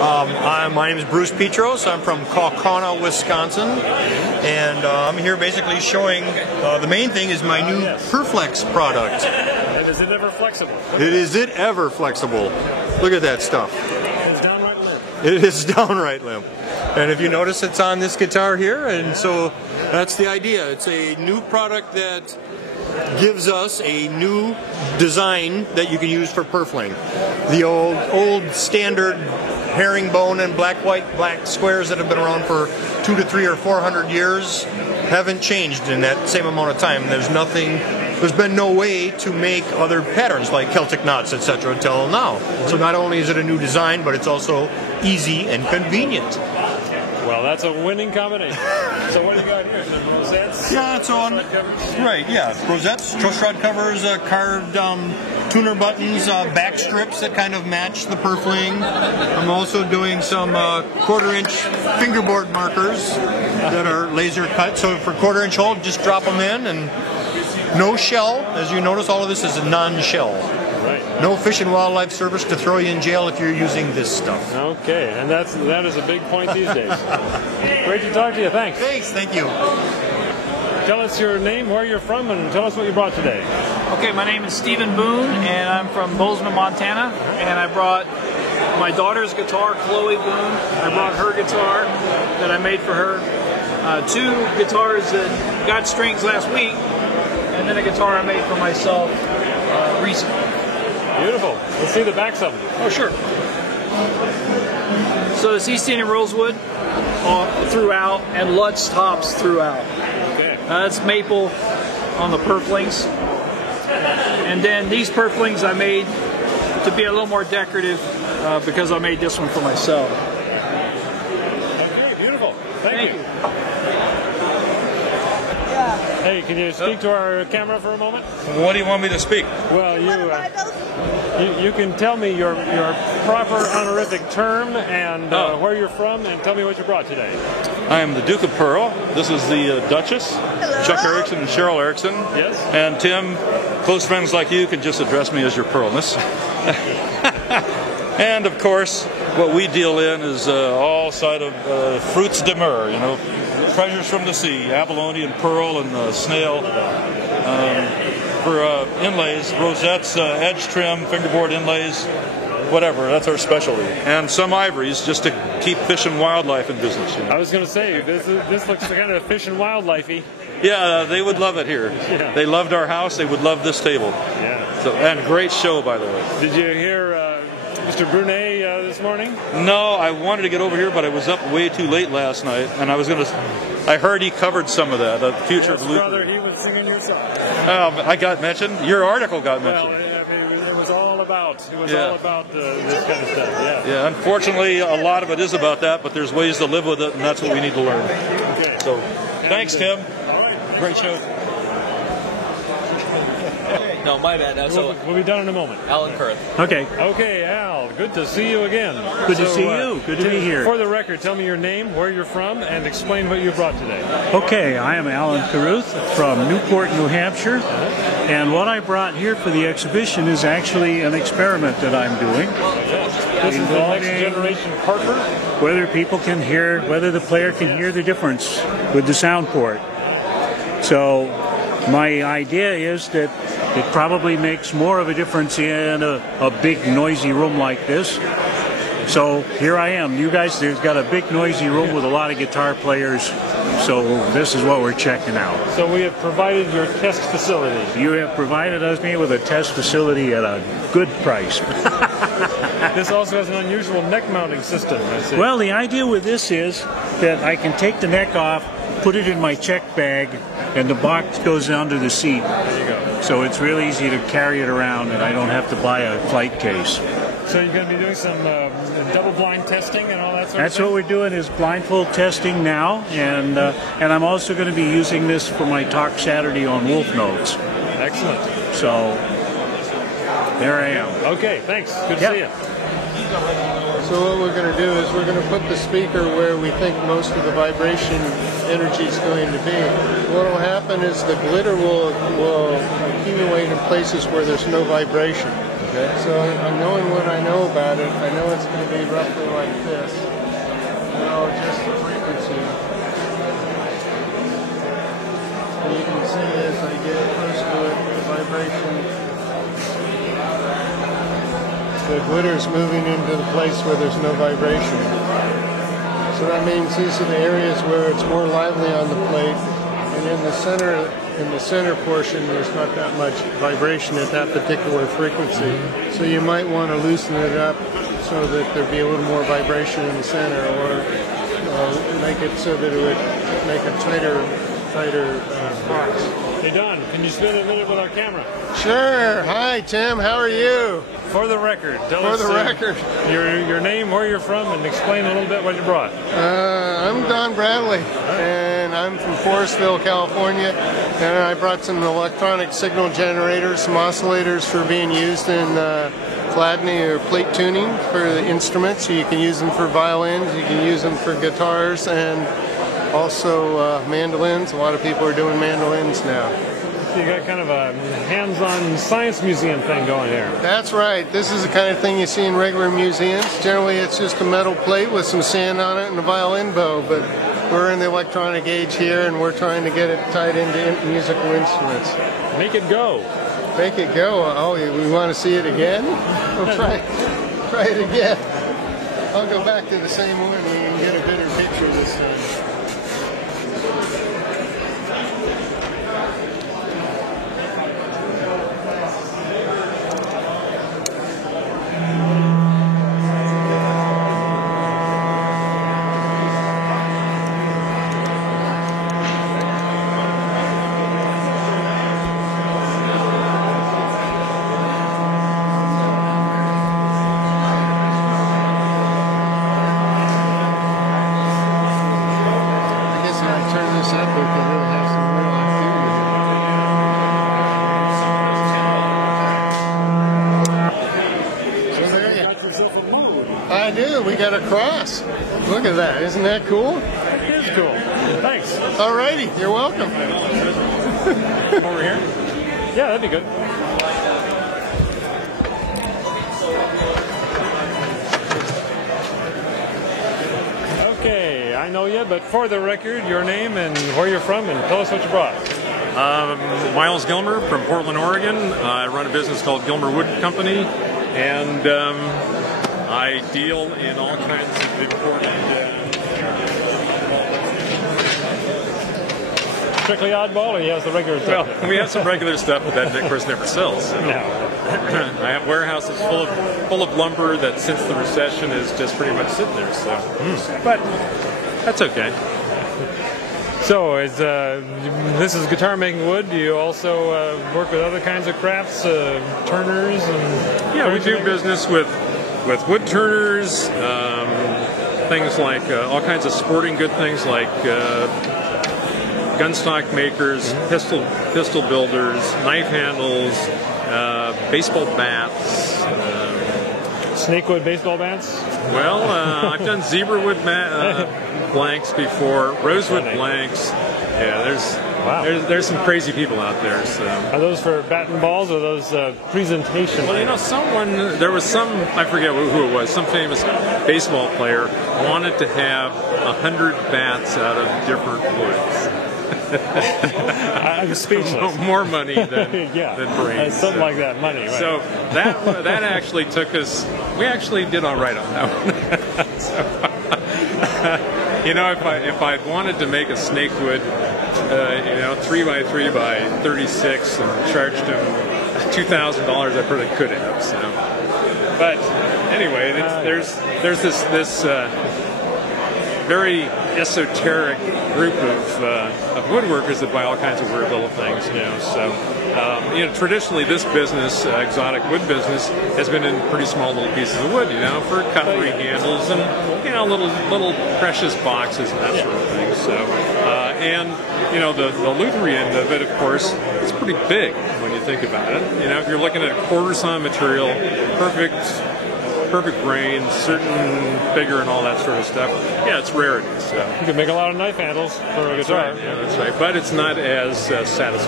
My name is Bruce Petros. I'm from Kaukauna, Wisconsin, and I'm here basically showing the main thing is my new Perflex product. And is it ever flexible? Is it ever flexible? Look at that stuff. It's downright limp. It is downright limp. And if you notice, it's on this guitar here, and so that's the idea. It's a new product that gives us a new design that you can use for purfling. The old standard herringbone and black squares that have been around for 200 to 300 or 400 years haven't changed in that same amount of time. There's been no way to make other patterns like Celtic knots, etc. until now. So not only is it a new design, but it's also easy and convenient. Well, that's a winning combination. So what do you got here? Some rosettes? Yeah, it's on. Right, yeah. Rosettes, truss rod covers, carved tuner buttons, back strips that kind of match the purfling. I'm also doing some quarter-inch fingerboard markers that are laser cut. So for quarter-inch hole, just drop them in, and no shell. As you notice, all of this is a non-shell. Right. No Fish and Wildlife Service to throw you in jail if you're using this stuff. Okay, and that is a big point these days. Great to talk to you. Thanks. Thanks. Thank you. Tell us your name, where you're from, and tell us what you brought today. Okay, my name is Stephen Boone, and I'm from Bozeman, Montana. And I brought my daughter's guitar, Chloe Boone. I brought her guitar that I made for her. Two guitars that got strings last week, and then a guitar I made for myself recently. Beautiful. Let's see the backs of them. Oh, sure. So it's East Indian rosewood throughout, and Lutz tops throughout. Okay. That's maple on the purflings. And then these purflings I made to be a little more decorative because I made this one for myself. Okay, beautiful. Thank you. Yeah. Hey, can you speak to our camera for a moment? What do you want me to speak? Well, you can tell me your proper honorific term and where you're from, and tell me what you brought today. I am the Duke of Pearl. This is the Duchess, Hello. Chuck Erickson and Cheryl Erickson. Yes. And Tim, close friends like you can just address me as your Pearlness. And of course, what we deal in is all side of fruits de mer, treasures from the sea, abalone and pearl and snail. For inlays, rosettes, edge trim, fingerboard inlays, whatever. That's our specialty. And some ivories just to keep fish and wildlife in business. I was going to say, this looks kind of fish and wildlife-y. Yeah, they would love it here. Yeah. They loved our house. They would love this table. Yeah. So, and great show, by the way. Did you hear Mr. Brunet this morning? No, I wanted to get over here, but I was up way too late last night, and I heard he covered some of that, the future of Luther. Brother, he was singing your song. I got mentioned. Your article got mentioned. Well, it was all about this kind of stuff. Yeah. Yeah. Unfortunately, a lot of it is about that, but there's ways to live with it, and that's what we need to learn. Okay. So, thanks, Tim. All right. Great show. No, my bad. We'll be done in a moment. Alan Kurth. Okay. Okay, Al, good to see you again. Good to see you. Good to be here. For the record, tell me your name, where you're from, and explain what you brought today. Okay, I am Alan Caruth from Newport, New Hampshire, and what I brought here for the exhibition is actually an experiment that I'm doing. This is the next generation Parker. Whether the player can hear the difference with the sound port. So my idea is that it probably makes more of a difference in a big noisy room like this. So here I am. You guys, there's got a big noisy room with a lot of guitar players. So this is what we're checking out. So we have provided your test facility. You have provided me with a test facility at a good price. This also has an unusual neck mounting system, I see. Well, the idea with this is that I can take the neck off, put it in my check bag, and the box goes under the seat. There you go. So it's real easy to carry it around, and I don't have to buy a flight case. So you're going to be doing some double-blind testing and all that sort of thing? That's what we're doing is blindfold testing now, and I'm also going to be using this for my talk Saturday on Wolf Notes. Excellent. So there I am. Okay, thanks. Good to see you. So what we're going to do is we're going to put the speaker where we think most of the vibration energy is going to be. What will happen is the glitter will accumulate in places where there's no vibration. Okay. So knowing what I know about it, I know it's going to be roughly like this. And I'll adjust the frequency. And you can see as I get close to it, the vibration. The glitter's moving into the place where there's no vibration. So that means these are the areas where it's more lively on the plate, and in the center portion, there's not that much vibration at that particular frequency. So you might want to loosen it up so that there'd be a little more vibration in the center, or make it so that it would make a tighter box. Hey Don, can you spend a minute with our camera? Sure. Hi Tim, how are you? For the record, tell For us the record. your name, where you're from, and explain a little bit what you brought. I'm Don Bradley, and I'm from Forestville, California, and I brought some electronic signal generators, some oscillators for being used in Chladni or plate tuning for the instruments. So you can use them for violins, you can use them for guitars, and also mandolins. A lot of people are doing mandolins now. You got kind of a hands-on science museum thing going here. That's right. This is the kind of thing you see in regular museums. Generally, it's just a metal plate with some sand on it and a violin bow, but we're in the electronic age here, and we're trying to get it tied into musical instruments. Make it go. Make it go. Oh, we want to see it again? We'll try it again. I'll go back to the same one and you can get a better picture this time. I do. We got a cross. Look at that. Isn't that cool? It is cool. Thanks. All righty. You're welcome. Over here? Yeah, that'd be good. Okay, I know you, but for the record, your name and where you're from, and tell us what you brought. Miles Gilmer from Portland, Oregon. I run a business called Gilmer Wood Company, and I deal in all kinds of important... Strictly oddball, or he has the regular stuff? Well, we have some regular stuff, but that, of course, never sells. So. No. I have warehouses full of lumber that, since the recession, is just pretty much sitting there. So, but that's okay. So, this is guitar making wood. Do you also work with other kinds of crafts, turners? And yeah, we do business with wood turners, things like all kinds of sporting good things like gunstock makers, pistol builders, knife handles, baseball bats. Snakewood baseball bats? Well, I've done zebra wood blanks before, rosewood blanks. Yeah, there's some crazy people out there. So. Are those for bat and balls, or those presentation? Well, you know, there was some, I forget who it was, some famous baseball player wanted to have 100 bats out of different woods. I'm speechless. More money than brains. Something like that, money. Right. So that actually took us. We actually did all right on that one. So, you know, if I'd wanted to make a snakewood, 3x3 by 36, and charged him $2,000, I probably could have. So, but anyway, there's this very esoteric group of woodworkers that buy all kinds of weird little things, you know. So, traditionally this business, exotic wood business, has been in pretty small little pieces of wood, you know, for cutlery handles and, you know, little precious boxes and that sort of thing. So, and, you know, the lutherie end of it, of course, it's pretty big when you think about it. You know, if you're looking at a quarter saw material, perfect grain, certain figure and all that sort of stuff. Yeah, it's rarity. So. You can make a lot of knife handles for a That's guitar. right. Yeah, that's right. But it's not as satisfying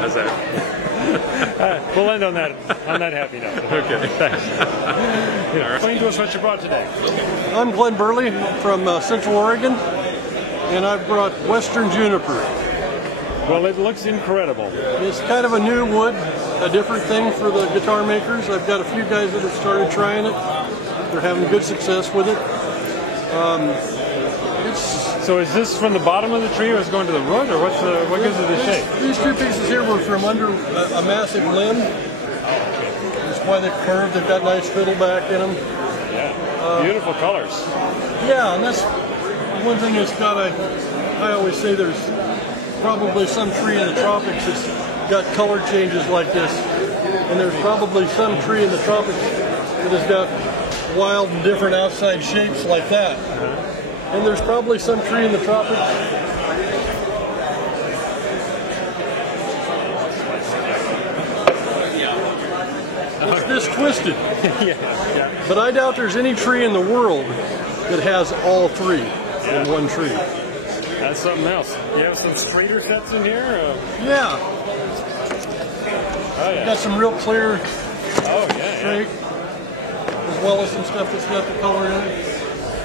as that. We'll end on that happy note. Okay. Thanks. Explain to us what you brought today. I'm Glenn Burley from Central Oregon, and I've brought Western Juniper. Well, it looks incredible. It's kind of a new wood, a different thing for the guitar makers. I've got a few guys that have started trying it. They're having good success with it. So is this from the bottom of the tree, or is it going to the root, or what gives it the shape? These two pieces here were from under a massive limb. That's why they're curved. They've got nice fiddle back in them. Yeah, beautiful colors. Yeah, and that's one thing that's got I always say there's probably some tree in the tropics that's got color changes like this. And there's probably some tree in the tropics that has got wild and different outside shapes like that. And there's probably some tree in the tropics that's this twisted. But I doubt there's any tree in the world that has all three in one tree. That's something else. You have some streeter sets in here? Yeah. Oh, yeah. Got some real clear straight, as well as some stuff that's got the color in it.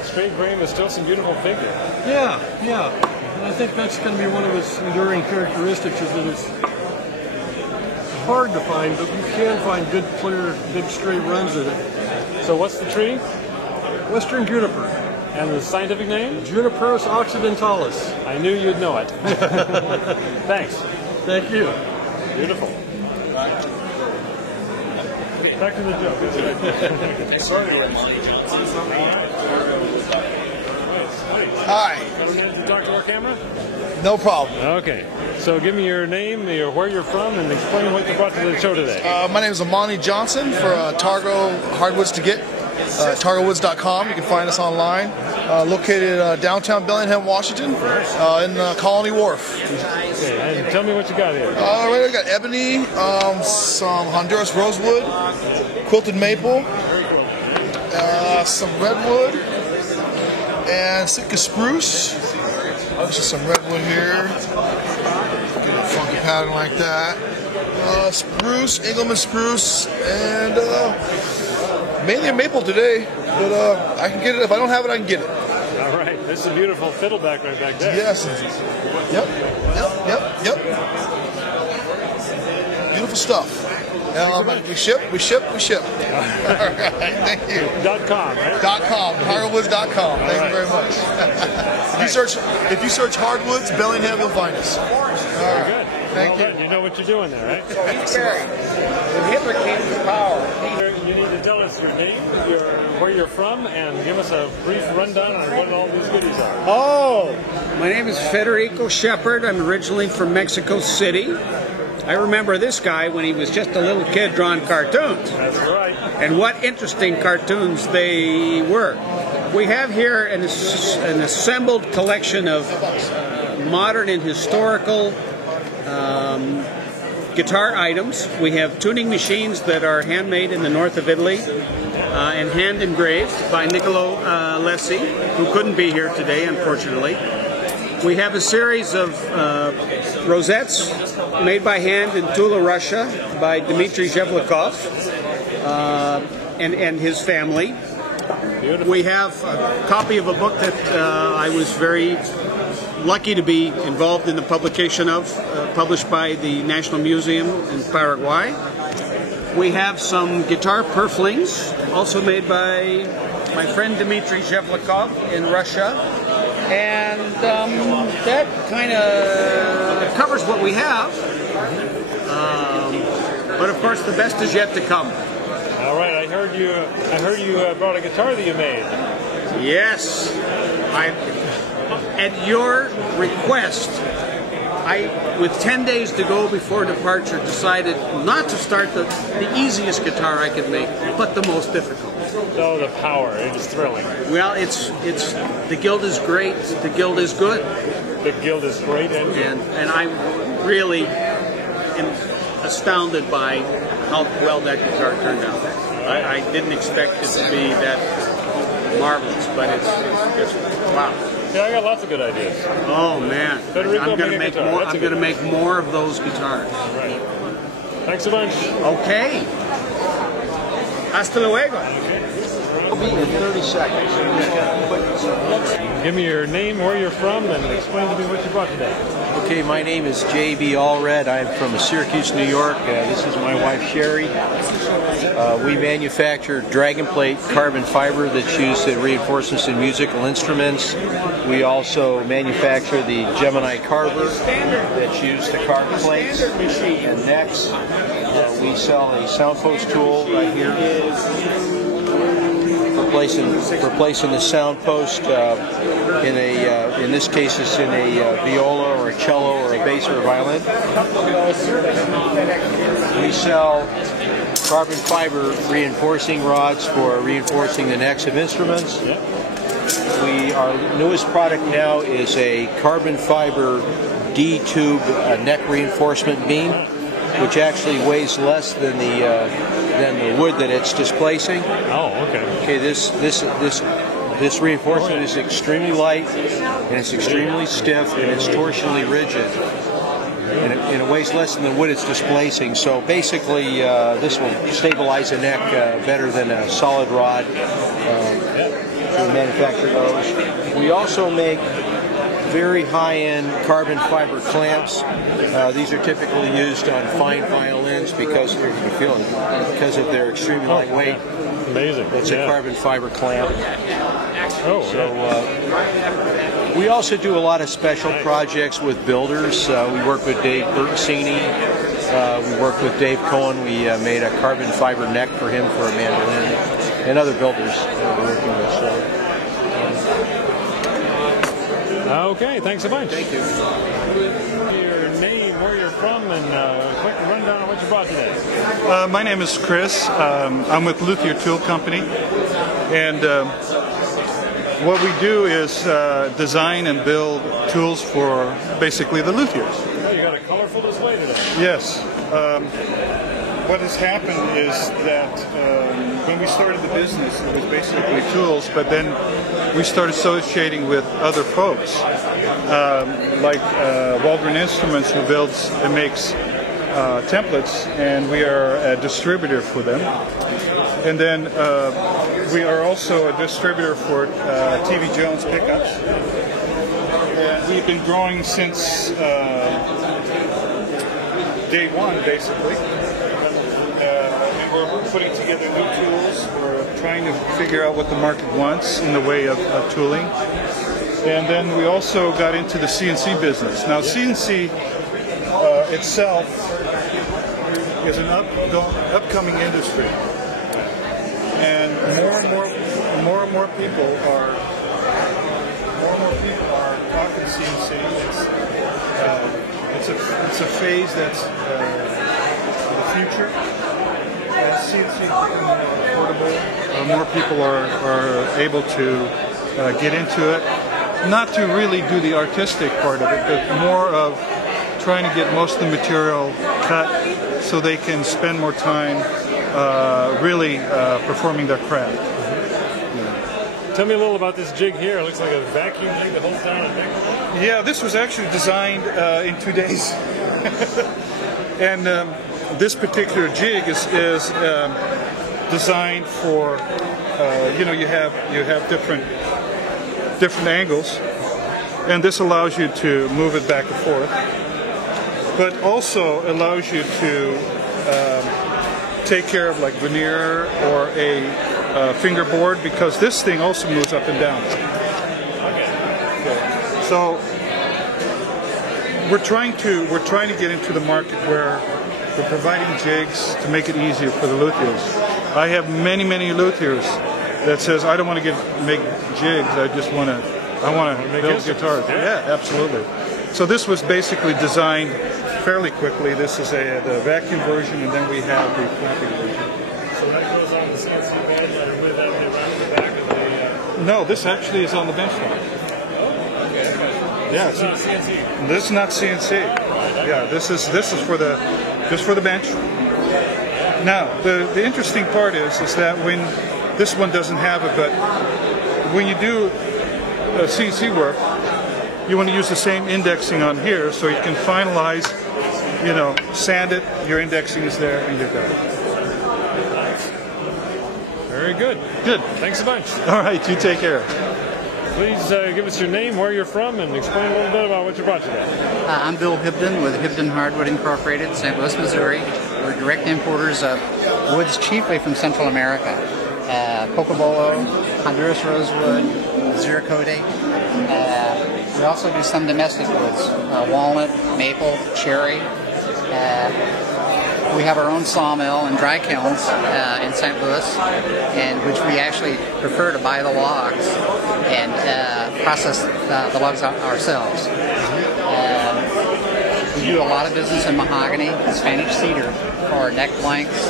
Straight grain with still some beautiful figure. Yeah. And I think that's going to be one of its enduring characteristics, is that it's hard to find, but you can find good, clear, big, straight runs in it. So what's the tree? Western Juniper. And the scientific name? Juniperus occidentalis. I knew you'd know it. Thanks. Thank you. Beautiful. Back to the joke. Hi. To talk to our camera? No problem. Okay. So give me your name, where you're from, and explain what you brought to the show today. My name is Amani Johnson for Targo Hardwoods to Get. TargoWoods.com. You can find us online. Located downtown Bellingham, Washington, in Colony Wharf. Okay, and tell me what you got here. Right, I got ebony, some Honduras rosewood, quilted maple, some redwood, and Sitka spruce. There's just some redwood here. Get a funky pattern like that. Spruce, Engelmann spruce, and mainly a maple today, but I can get it. If I don't have it, I can get it. All right. This is a beautiful fiddleback right back there. Yes. Yep. Beautiful stuff. We ship. All right, thank you. .com, right? .com, hardwoods.com. Thank you very much. If you search hardwoods, Bellingham, you'll find us. All right. Good. Thank you. You know what you're doing there, right? Hitler came to power. You need to tell us your name, where you're from, and give us a brief rundown on what all these goodies are. Oh, my name is Federico Shepard. I'm originally from Mexico City. I remember this guy when he was just a little kid drawing cartoons. That's right. And what interesting cartoons they were. We have here an assembled collection of modern and historical guitar items. We have tuning machines that are handmade in the north of Italy and hand engraved by Niccolo Lessi, who couldn't be here today, unfortunately. We have a series of rosettes made by hand in Tula, Russia, by Dmitry Zhevlikov and his family. Beautiful. We have a copy of a book that I was very lucky to be involved in the publication of, published by the National Museum in Paraguay. We have some guitar purflings, also made by my friend Dmitry Zhevlikov in Russia. And that kind of covers what we have. But of course, the best is yet to come. All right, I heard you brought a guitar that you made. Yes, at your request, I, with 10 days to go before departure, decided not to start the easiest guitar I could make, but the most difficult. Oh, the power! It is thrilling. Well, the Guild is great. The Guild is good. The Guild is great, and I really am astounded by how well that guitar turned out. I didn't expect it to be that marvelous, but it's wow. Yeah, I got lots of good ideas. Oh man, Federico, I'm going to make more. I'm going to make more of those guitars. Right. Thanks a bunch. Okay. Hasta luego. It'll be in 30 seconds. Give me your name, where you're from, and explain to me what you brought today. Okay, my name is J.B. Allred. I'm from Syracuse, New York. This is my wife, Sherry. We manufacture dragon plate carbon fiber that's used in reinforcements in musical instruments. We also manufacture the Gemini carver that's used to carve plates and necks. We sell a soundpost tool right here for placing the soundpost in this case it's in a viola or a cello or a bass or a violin. We sell carbon fiber reinforcing rods for reinforcing the necks of instruments. Our newest product now is a carbon fiber D-tube neck reinforcement beam, which actually weighs less than the wood that it's displacing. Oh, okay. Okay, this reinforcement is extremely light, and it's extremely stiff, and it's torsionally rigid. And it weighs less than the wood it's displacing. So basically, this will stabilize the neck better than a solid rod. We manufacture those. We also make very high-end carbon fiber clamps. These are typically used on fine violins because of their extremely lightweight. Amazing. It's a carbon fiber clamp. Oh, so we also do a lot of special projects with builders. We work with Dave Bertensini. We work with Dave Cohen. We made a carbon fiber neck for him for a mandolin, and other builders we're working with. So. Okay, thanks a bunch. Thank you. Your name, where you're from, and a quick rundown on what you brought today. My name is Chris. I'm with Luthier Tool Company, and what we do is design and build tools for basically the luthiers. Oh, you got a colorful display today. Yes. What has happened is that when we started the business, it was basically tools, but then we started associating with other folks, like Waldron Instruments, who builds and makes templates, and we are a distributor for them. And then we are also a distributor for TV Jones pickups. And we've been growing since day one, basically. And we're putting together new tools. We're trying to figure out what the market wants in the way of tooling. And then we also got into the CNC business. Now, CNC itself is an upcoming industry. And more and more people are talking CNC. It's a phase that's the future. As CNC becomes more affordable, more people are able to get into it. Not to really do the artistic part of it, but more of trying to get most of the material cut so they can spend more time really performing their craft. Tell me a little about this jig here. It looks like a vacuum jig that holds down a neck. Yeah, this was actually designed in 2 days. And this particular jig is designed for, you have different angles, and this allows you to move it back and forth, but also allows you to take care of like veneer or a fingerboard, because this thing also moves up and down. Okay. So we're trying to get into the market where we're providing jigs to make it easier for the luthiers. I have many luthiers that says, I don't want to make jigs. I want to build guitars. Yeah, absolutely. So this was basically designed fairly quickly. This is the vacuum version, and then we have the clamping version. So that goes on the CNC bed, and with that around the back of the... No, this actually is on the bench top. Oh, okay. Yeah, it's not CNC. This is not CNC. Yeah, this is for the bench. Now, the interesting part is that when this one doesn't have it, but when you do CNC work, you want to use the same indexing on here so you can finalize you know, sand it, your indexing is there, and you're done. Very good. Good. Thanks a bunch. All right, you take care. Please give us your name, where you're from, and explain a little bit about what you brought today. I'm Bill Hibden with Hibden Hardwood Incorporated, St. Louis, Missouri. We're direct importers of woods chiefly from Central America. Cocobolo, Honduras rosewood, Ziricote. We also do some domestic woods, walnut, maple, cherry. We have our own sawmill and dry kilns in St. Louis, and which we actually prefer to buy the logs and process the logs ourselves. We do a lot of business in mahogany, Spanish cedar for our neck blanks,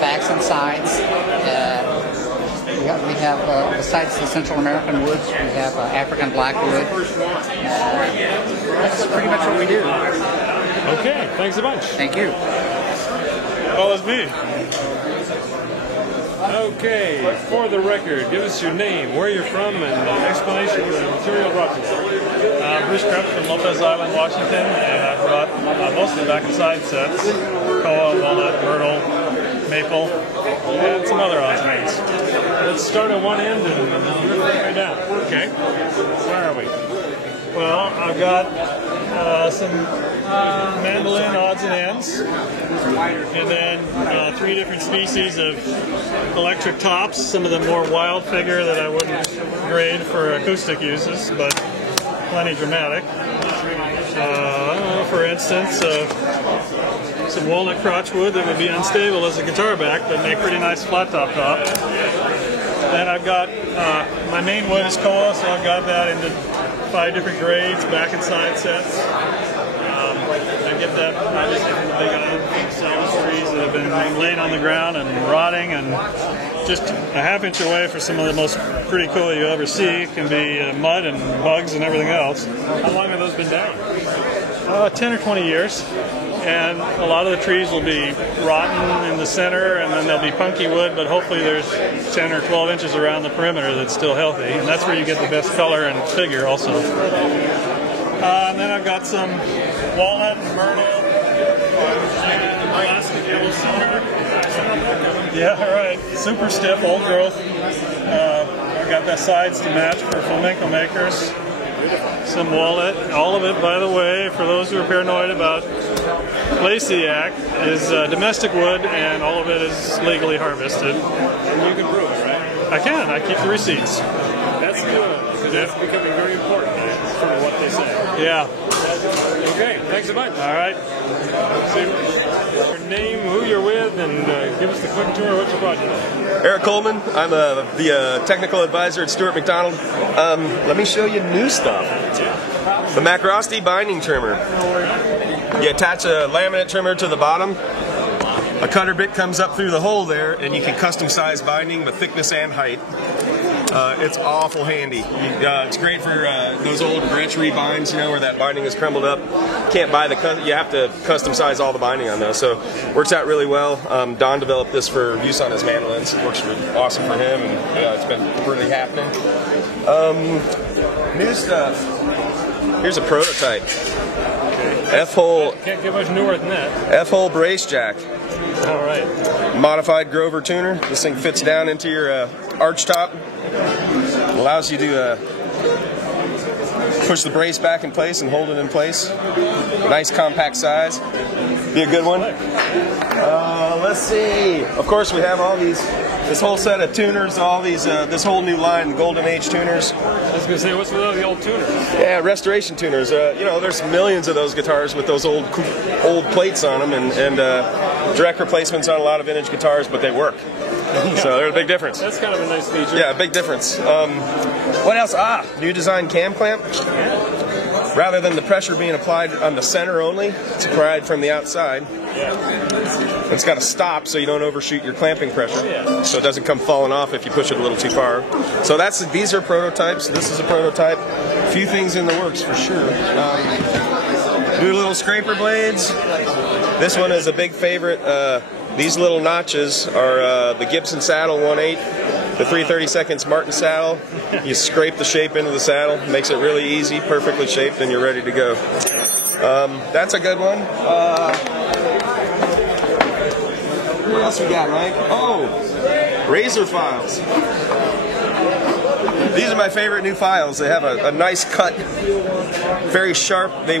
backs and sides. We have, besides the Central American woods, we have African blackwood. That's pretty much what we do. Okay, thanks a bunch. Thank you. Well, it's me. Okay, for the record, give us your name, where you're from, and an explanation of the material brought to you. Bruce Krebs from Lopez Island, Washington, and I brought mostly back and side sets, koa, walnut, myrtle, maple, and some other odds and ends. Let's start at one end and work our way down. Okay. Where are we? Well, I've got some mandolin odds and ends, and then 3 different species of electric tops, some of them more wild figure that I wouldn't grade for acoustic uses, but plenty dramatic. For instance, some walnut crotchwood that would be unstable as a guitar back, but make pretty nice flat top top. Then I've got, my main wood is koa, so I've got that into 5 different grades, back and side sets. I get that obviously from the big island cellus trees that have been laid on the ground and rotting, and just a half-inch away for some of the most pretty koa you ever see. It can be mud and bugs and everything else. How long have those been down? 10 or 20 years. And a lot of the trees will be rotten in the center, and then there'll be punky wood, but hopefully there's 10 or 12 inches around the perimeter that's still healthy, and that's where you get the best color and figure also. And then I've got some walnut and myrtle, and Alaskan yellow cedar. Yeah, right. Super stiff, old growth. I've got the sides to match for flamenco makers. Some walnut. All of it, by the way, for those who are paranoid about Laciac, is domestic wood, and all of it is legally harvested. And you can prove it, right? I can. I keep the receipts. That's good, because that's becoming very important for what they say. Yeah. Okay, thanks a bunch. All right. See your name, who you're with, and give us the quick tour of what you brought today. Eric Coleman. I'm the technical advisor at Stuart McDonald. Let me show you new stuff. The Macrosti binding trimmer. You attach a laminate trimmer to the bottom. A cutter bit comes up through the hole there, and you can custom size binding with thickness and height. It's awful handy. It's great for those old branchery binds, you know, where that binding is crumbled up. Can't buy you have to custom size all the binding on those. So works out really well. Don developed this for use on his mandolins. It works really awesome for him, and it's been really happening. New stuff. Here's a prototype. F-hole. Can't get much newer than that. F-hole brace jack. All right. Modified Grover tuner. This thing fits down into your arch top. Allows you to push the brace back in place and hold it in place. Nice compact size. Be a good one. Let's see. Of course, we have all these. This whole set of tuners, all these, this whole new line, Golden Age tuners. I was going to say, what's with all the old tuners? Yeah, restoration tuners. You know, there's millions of those guitars with those old plates on them, and direct replacements on a lot of vintage guitars, but they work. So there's a big difference. That's kind of a nice feature. Yeah, big difference. What else? New design cam clamp. Rather than the pressure being applied on the center only, it's applied from the outside. It's got to stop so you don't overshoot your clamping pressure, so it doesn't come falling off if you push it a little too far. So these are prototypes. This is a prototype. A few things in the works for sure. New little scraper blades. This one is a big favorite. These little notches are the Gibson Saddle 1/8. The 3/32 Martin saddle. You scrape the shape into the saddle, makes it really easy, perfectly shaped, and you're ready to go. That's a good one. What else we got, Mike? Oh, razor files. These are my favorite new files. They have a nice cut, very sharp. They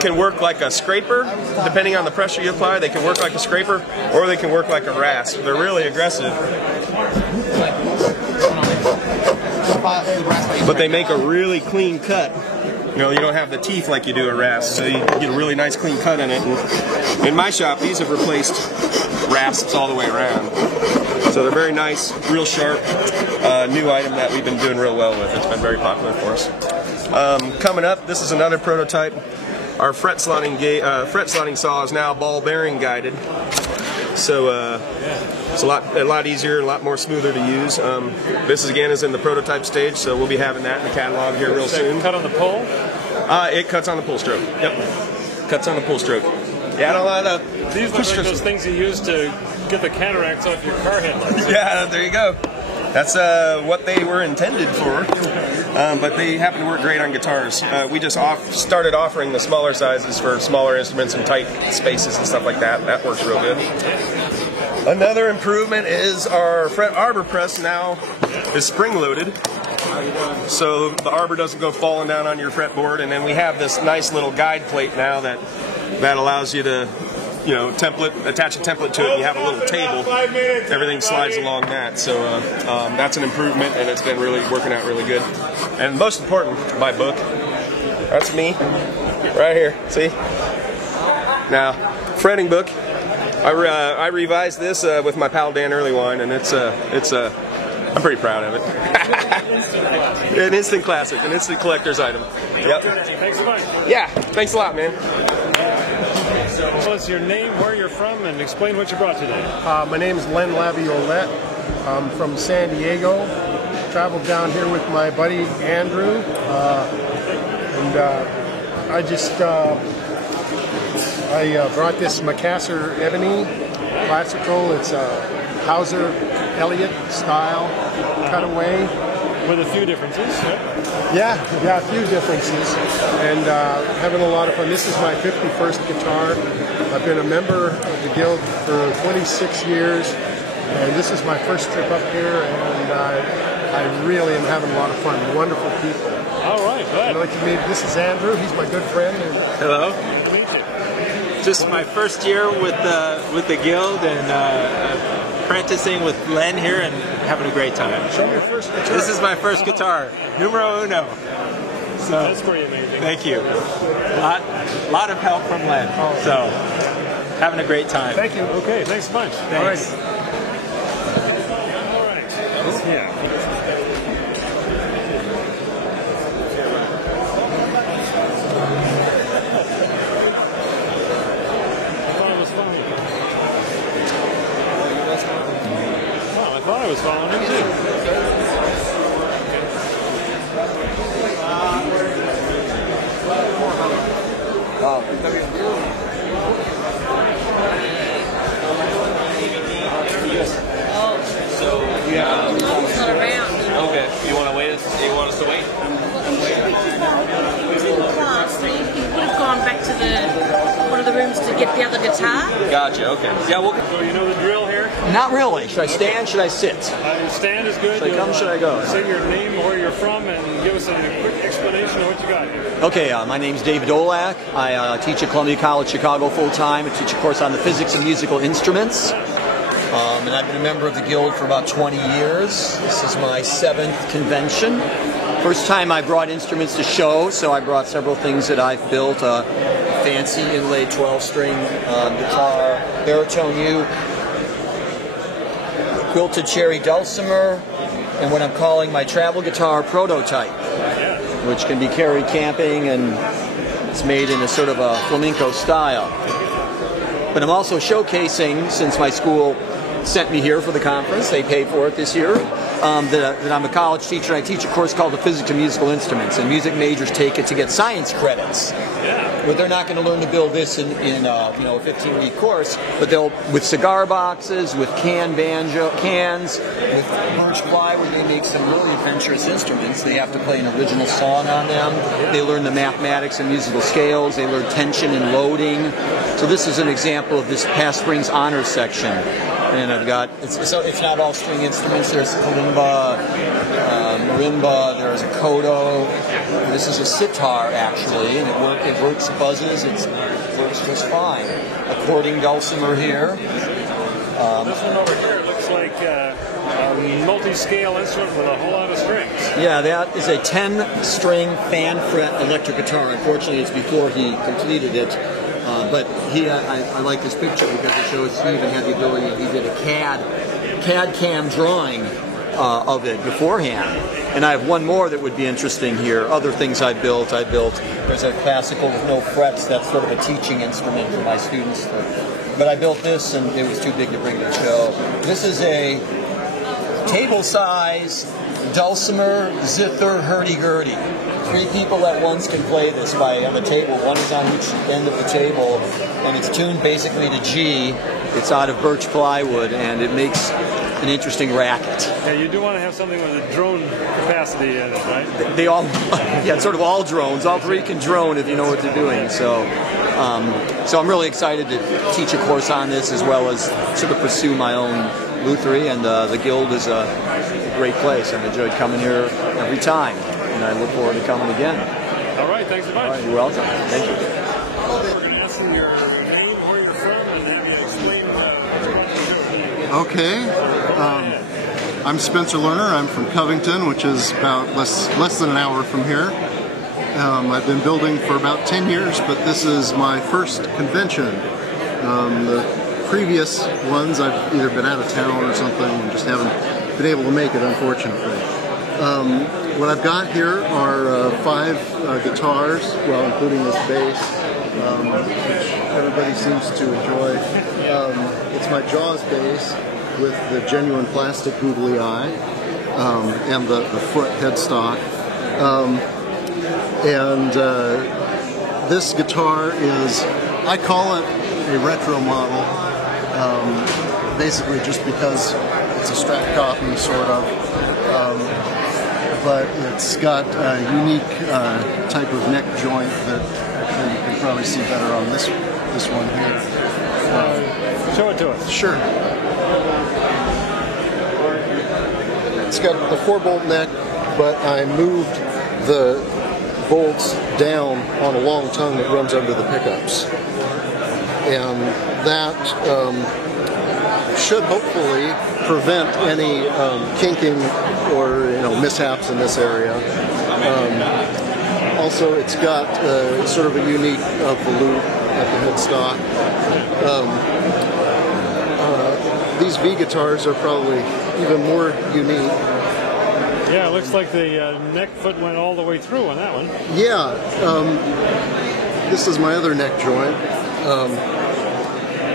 can work like a scraper, depending on the pressure you apply. They can work like a scraper, or they can work like a rasp. They're really aggressive. But they make a really clean cut. You know, you don't have the teeth like you do a rasp, so you get a really nice clean cut in it. And in my shop, these have replaced rasps all the way around. So they're very nice, real sharp, new item that we've been doing real well with. It's been very popular for us. Coming up, this is another prototype. Our fret slotting saw is now ball bearing guided. So it's a lot easier, a lot more smoother to use. This again is in the prototype stage, so we'll be having that in the catalog here real soon. Cut on the pull? It cuts on the pull stroke. Yep, cuts on the pull stroke. Yeah, I don't know. These look like those things you use to get the cataracts off your car headlights. Yeah, there you go. That's what they were intended for, but they happen to work great on guitars. We just started offering the smaller sizes for smaller instruments and tight spaces and stuff like that. That works real good. Another improvement is our fret arbor press now is spring-loaded, so the arbor doesn't go falling down on your fretboard. And then we have this nice little guide plate now that allows you to, you know, attach a template to it, and you have a little table. Everything slides along that, so that's an improvement, and it's been really working out really good. And most important, my book. That's me, right here. See? Now, fretting book. I revised this with my pal Dan Earlywine, and I'm pretty proud of it. An instant classic, an instant collector's item. Yep. Thanks so much. Yeah. Thanks a lot, man. Tell us your name, where you're from, and explain what you brought today. My name is Len Laviolette. I'm from San Diego. Traveled down here with my buddy Andrew, and I brought this Macassar Ebony Classical. It's a Hauser Elliott style cutaway. With a few differences. Yeah, a few differences, and having a lot of fun. This is my 51st guitar. I've been a member of the Guild for 26 years, and this is my first trip up here, and I really am having a lot of fun. Wonderful people. All right, good. I'd like to meet. This is Andrew. He's my good friend. Hello. Just my first year with the Guild, and apprenticing with Len here and having a great time. Show me your first guitar. This is my first guitar, numero uno. So that's pretty amazing. Thank you. A lot of help from Len. So having a great time. Thank you. Okay, thanks a bunch. Thanks. All right. Yeah. I was following him too. So yeah, Mom's not around. Okay, you want to wait? You want us to wait? He's in class. He would have gone back to one of the rooms to get the other guitar. Gotcha. Okay. Yeah. So you know the drill here. Not really. Should I stand? Should I sit? Stand is good. Should I come? Should I go? Say your name, where you're from, and give us a quick explanation of what you got here. Okay, my name's David Olak. I teach at Columbia College Chicago full-time. I teach a course on the physics of musical instruments. And I've been a member of the Guild for about 20 years. This is my 7th convention. First time I brought instruments to show, so I brought several things that I've built. A fancy inlaid 12-string guitar, baritone uke, quilted cherry dulcimer, and what I'm calling my travel guitar prototype, which can be carried camping, and it's made in a sort of a flamenco style. But I'm also showcasing, since my school sent me here for the conference, they paid for it this year, that I'm a college teacher. I teach a course called the Physics of Musical Instruments, and music majors take it to get science credits. but they're not going to learn to build this in a 15-week course. But they'll, with cigar boxes, with cans, with birch plywood, they make some really adventurous instruments. They have to play an original song on them. They learn the mathematics and musical scales. They learn tension and loading. So this is an example of this past spring's honors section. And I've got, it's not all string instruments. There's kalimba, marimba, there's a koto. This is a sitar, actually, and it works, buzzes, it works just fine. According dulcimer here. This one over here looks like a multi-scale instrument with a whole lot of strings. Yeah, that is a 10-string fan-fret electric guitar. Unfortunately, it's before he completed it. But I like this picture because it shows he even had the ability, he did a CAD-CAM drawing of it beforehand. And I have one more that would be interesting here. Other things I built, there's a classical with no frets. That's sort of a teaching instrument for my students. But I built this, and it was too big to bring to the show. This is a table-size dulcimer, zither, hurdy-gurdy. 3 people at once can play this on the table. One is on each end of the table, and it's tuned basically to G. It's out of birch plywood, and it makes an interesting racket. Yeah, you do want to have something with a drone capacity in it, right? They all, yeah, sort of all drones. All 3 can drone if you know what they're doing. So I'm really excited to teach a course on this, as well as sort of pursue my own lutherie, and the Guild is a great place. I've enjoyed coming here every time, and I look forward to coming again. All right, thanks a bunch. All right, you're welcome. Thank you. We're going to ask you your name, where you're from, and have you explain Okay. I'm Spencer Lerner. I'm from Covington, which is about less than an hour from here. I've been building for about 10 years, but this is my first convention. The previous ones, I've either been out of town or something and just haven't been able to make it, unfortunately. What I've got here are 5 guitars, well, including this bass, which everybody seems to enjoy. It's my Jaws bass with the genuine plastic googly eye and the foot headstock. This guitar is, I call it a retro model, basically just because it's a Strat copy, sort of. But it's got a unique type of neck joint that actually you can probably see better on this one here. Show it to us. Sure. It's got the 4-bolt neck, but I moved the bolts down on a long tongue that runs under the pickups. And that should hopefully prevent any kinking or mishaps in this area. Also, it's got sort of a unique volute at the headstock. These V guitars are probably even more unique. Yeah, it looks like the neck foot went all the way through on that one. Yeah, this is my other neck joint.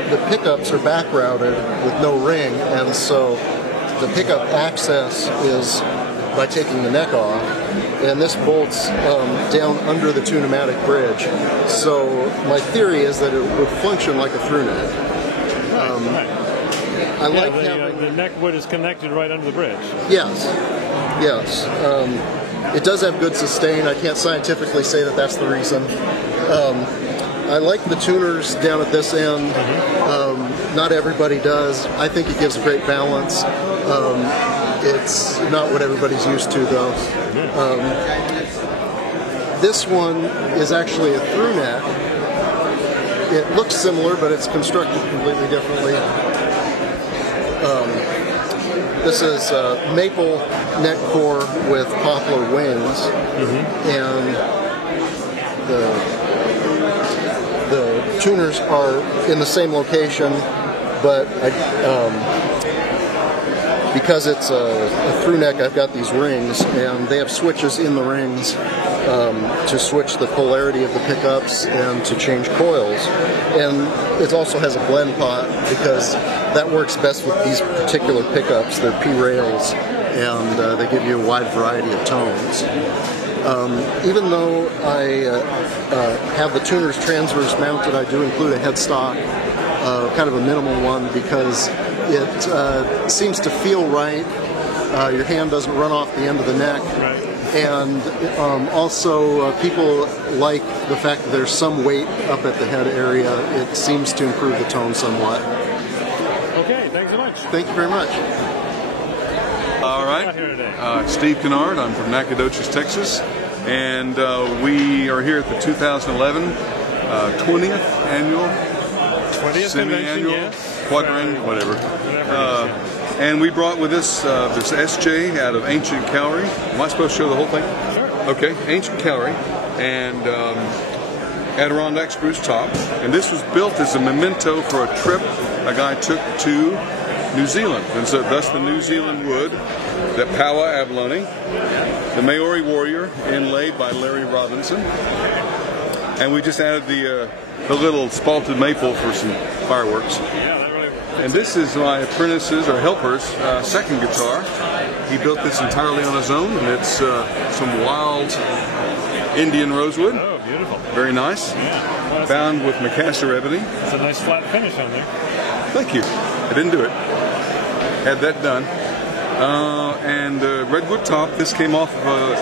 The pickups are back routed with no ring, and so the pickup access is by taking the neck off, and this bolts down under the Tune-O-Matic bridge. So my theory is that it would function like a through neck. I like having the neck wood is connected right under the bridge. Yes. It does have good sustain. I can't scientifically say that that's the reason. I like the tuners down at this end. Not everybody does. I think it gives a great balance. It's not what everybody's used to, though. This one is actually a through neck. It looks similar, but it's constructed completely differently. This is maple neck core with poplar wings, and the tuners are in the same location, but because it's a through neck, I've got these rings, and they have switches in the rings to switch the polarity of the pickups and to change coils. And it also has a blend pot because that works best with these particular pickups. They're P-rails, and they give you a wide variety of tones. Even though I have the tuner's transverse mounted, I do include a headstock, kind of a minimal one, because it seems to feel right. Your hand doesn't run off the end of the neck. And also, people like the fact that there's some weight up at the head area. It seems to improve the tone somewhat. Okay, thanks so much. Thank you very much. All right. Steve Kennard. I'm from Nacogdoches, Texas. And we are here at the 2011 20th annual, 20th semi-annual, yes. quadrannual, whatever. And we brought with us this SJ out of Ancient Cowrie. Am I supposed to show the whole thing? Sure. Okay, Ancient Cowrie and Adirondack spruce top. And this was built as a memento for a trip a guy took to New Zealand. And so thus the New Zealand wood, that Paua abalone, the Maori warrior inlaid by Larry Robinson. And we just added the little spalted maple for some fireworks. And this is my apprentice's or helper's second guitar. He built this entirely on his own, and it's some wild Indian rosewood. Oh, beautiful. Very nice. Yeah. Bound with Macassar ebony. It's a nice flat finish on there. Thank you. I didn't do it. Had that done. And redwood top. This came off of a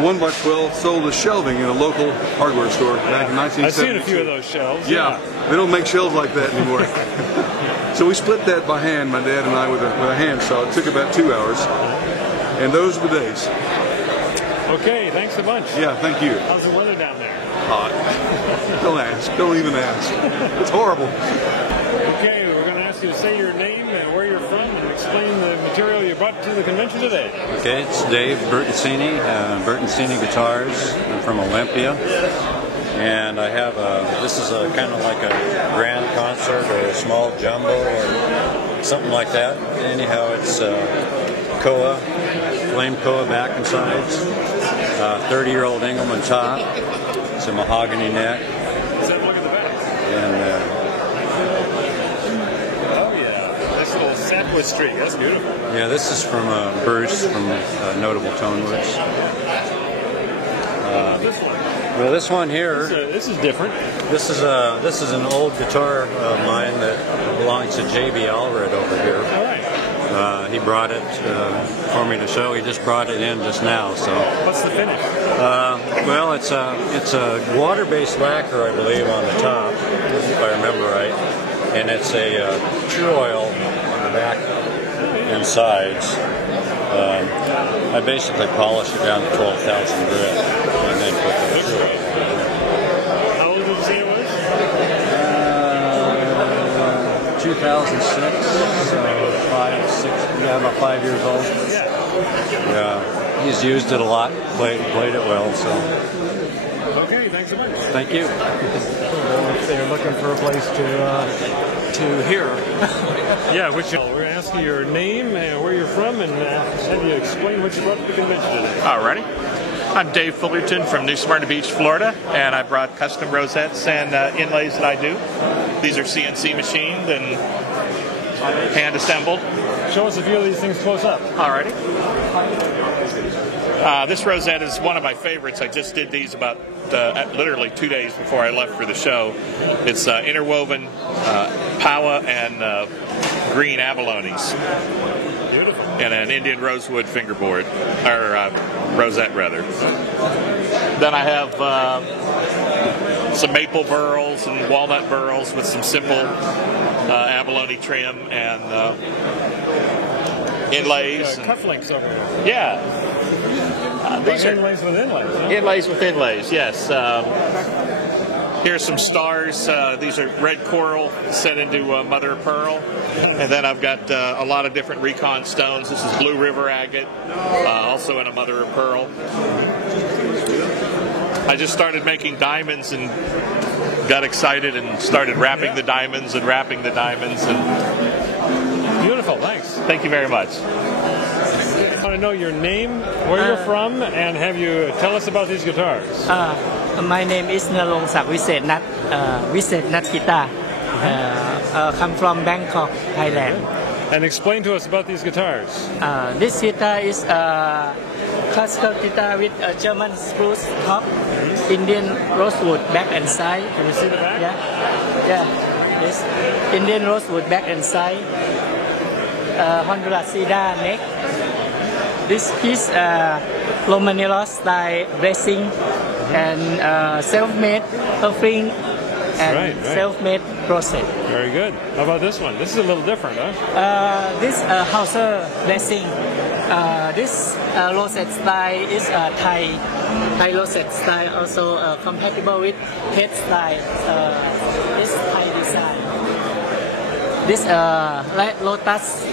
1x12 sold as shelving in a local hardware store back in 1972. I've seen a few of those shelves. Yeah, they don't make shelves like that anymore. So we split that by hand, my dad and I, with a handsaw. It took about 2 hours. And those are the days. Okay, thanks a bunch. Yeah, thank you. How's the weather down there? Hot. Don't ask. Don't even ask. It's horrible. Okay, we're going to ask you to say your name and where you're from and explain the material you brought to the convention today. Okay, it's Dave Bertoncini, Bertoncini Guitars. I'm from Olympia. And I have this is a kind of like a grand concert or a small jumbo or something like that. Anyhow, it's Koa, flame Koa back and sides, 30-year-old Engelmann top. It's a mahogany neck. Look at the back. And oh yeah, nice little sandwich streak. That's beautiful. yeah, this is from Bruce from Notable Tone Woods. This one. Well, this one here. This is different. This is an old guitar of mine that belongs to J.B. Allred over here. All right. He brought it for me to show. He just brought it in just now. So. What's the finish? Well, it's a water-based lacquer, I believe, on the top, if I remember right, and it's a true oil on the back and sides. I basically polish it down to 12,000 grit and then put the true oil on. How old did you say it was? 2006, so about 5 years old. Yeah, he's used it a lot, played it well, so. Okay, thanks so much. Thank you. If they're looking for a place to hear. Yeah, we're going to ask you your name and where you're from and have you explain what you brought to the convention today. Alrighty. I'm Dave Fullerton from New Smyrna Beach, Florida, and I brought custom rosettes and inlays that I do. These are CNC machined and hand assembled. Show us a few of these things close up. Alrighty. This rosette is one of my favorites. I just did these about literally 2 days before I left for the show. It's interwoven Paua and green abalones. Beautiful. And an Indian rosewood fingerboard, or rosette rather. Then I have some maple burls and walnut burls with some simple abalone trim and inlays. Cufflinks over here. Yeah. These are inlays with inlays. Huh? Inlays with inlays, yes. Here's some stars. These are red coral set into mother of pearl. And then I've got a lot of different recon stones. This is blue river agate, also in a mother of pearl. I just started making diamonds and got excited and started wrapping the diamonds and wrapping the diamonds. And beautiful, thanks. Thank you very much. I want to know your name, where you're from, and have you tell us about these guitars. My name is Nalongsak Wiset Nat Guitar. Come from Bangkok, Thailand. And explain to us about these guitars. This guitar is a classical guitar with a German spruce top, Indian rosewood back and side. Can we see the back? Yeah. Yes. Indian rosewood back and side. Honduras cedar neck. This piece Lomanila style bracing and self-made offering and self-made crochet. Very good. How about this one? This is a little different, huh? This Hauser blessing. This rosette style is Thai rosette style, also compatible with head style. This Thai design. This lotus.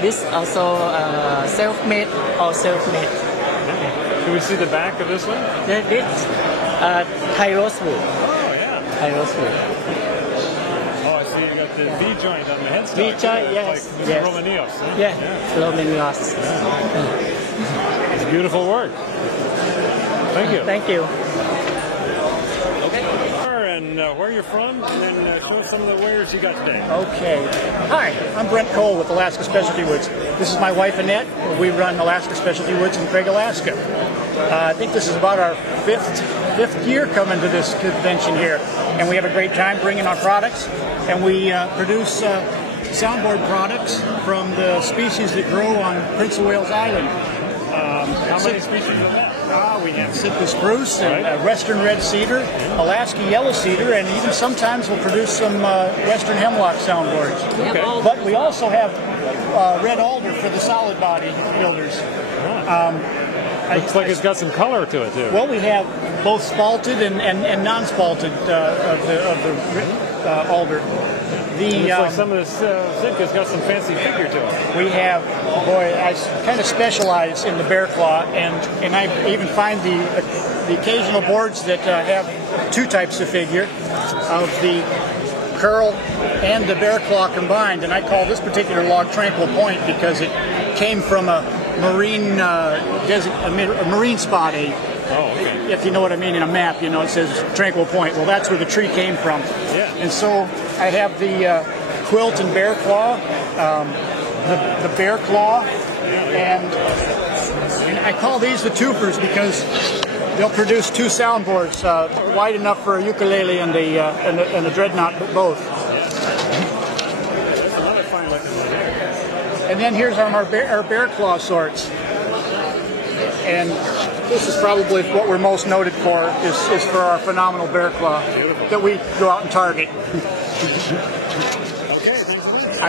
This also self-made or self-made. Can we see the back of this one? This Thai rosewood. Oh yeah. Thai rosewood. Oh, I see you got the V joint on the headstock. V joint, yes. Like yes. Romanios. Huh? Yeah, Romanios. It's beautiful work. Thank you. Thank you. And where you're from, and then show us some of the wares you got today. Okay. Hi, I'm Brent Cole with Alaska Specialty Woods. This is my wife Annette. We run Alaska Specialty Woods in Craig, Alaska. I think this is about our fifth year coming to this convention here, and we have a great time bringing our products. And we produce soundboard products from the species that grow on Prince of Wales Island. How many species of that? We have Sitka spruce and western red cedar, Alaska yellow cedar, and even sometimes we'll produce some western hemlock soundboards. Okay. But we also have red alder for the solid body builders. Looks like it's got some color to it too. Well, we have both spalted and non-spalted of the alder. Looks like some of this Sitka's got some fancy figure to it. We have, boy, I kind of specialize in the bear claw, and I even find the occasional boards that have two types of figure, of the curl and the bear claw combined, and I call this particular log Tranquil Point because it came from a marine spot. If you know what I mean in a map, it says Tranquil Point. Well, that's where the tree came from. Yeah. And so I have the quilt and bear claw, the bear claw, and I call these the twofers because they'll produce two soundboards wide enough for a ukulele and the dreadnought both. And then here's our bear claw sorts. And this is probably what we're most noted for, is for our phenomenal bear claw that we go out and target.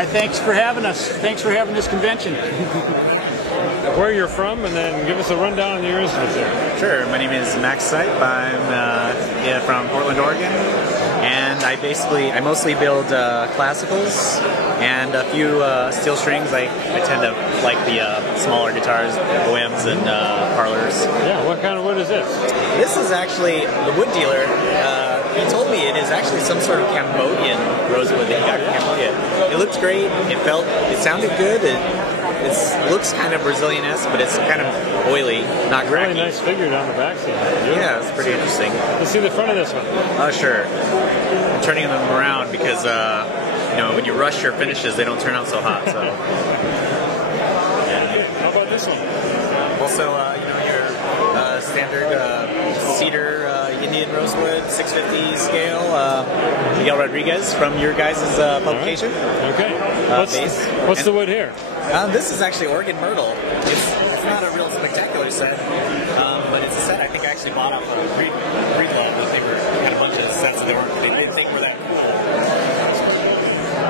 Thanks for having us. Thanks for having this convention. Where you're from, and then give us a rundown on your instruments there. Sure. My name is Max Sipe. I'm from Portland, Oregon, and I mostly build classicals and a few steel strings. I tend to like the smaller guitars, bohems and parlors. Yeah. What kind of wood is this? This is actually the wood dealer. He told me it is actually some sort of Cambodian rosewood that he got from Cambodia. It looked great. It sounded good. It looks kind of Brazilian-esque, but it's kind of oily, not cracky. Really nice figure down the back side. Yeah, it's pretty interesting. Let's see the front of this one. Oh, sure. I'm turning them around because, when you rush your finishes, they don't turn out so hot. So. How about this one? Also, your standard cedar Indian rosewood 650 scale, Miguel Rodriguez from your guys' publication. Right. Okay. What's the wood here? This is actually Oregon Myrtle. It's not a real spectacular set, but it's a set I think I actually bought off of Breedlove. They had a bunch of sets that they didn't think were that cool.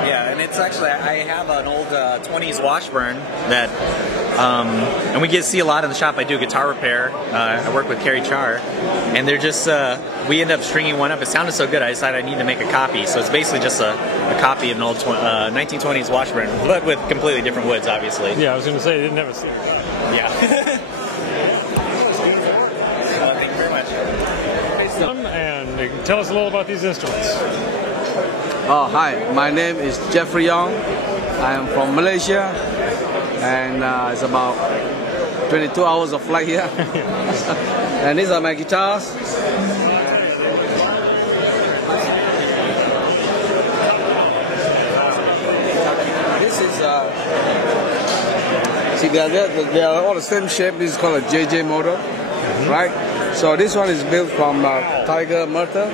Yeah, and it's actually, I have an old 20s Washburn that, and we see a lot in the shop. I do guitar repair. I work with Kerry Char, and they're just, we end up stringing one up. It sounded so good, I decided I need to make a copy. So it's basically just a copy of an old 1920s Washburn, but with completely different woods, obviously. Yeah, I was going to say, they didn't have a cedar. Yeah. Thank you very much. And tell us a little about these instruments. Oh, hi. My name is Jeffrey Young. I am from Malaysia, and it's about 22 hours of flight here. And these are my guitars. See, they are all the same shape. This is called a JJ model, right? So this one is built from tiger murder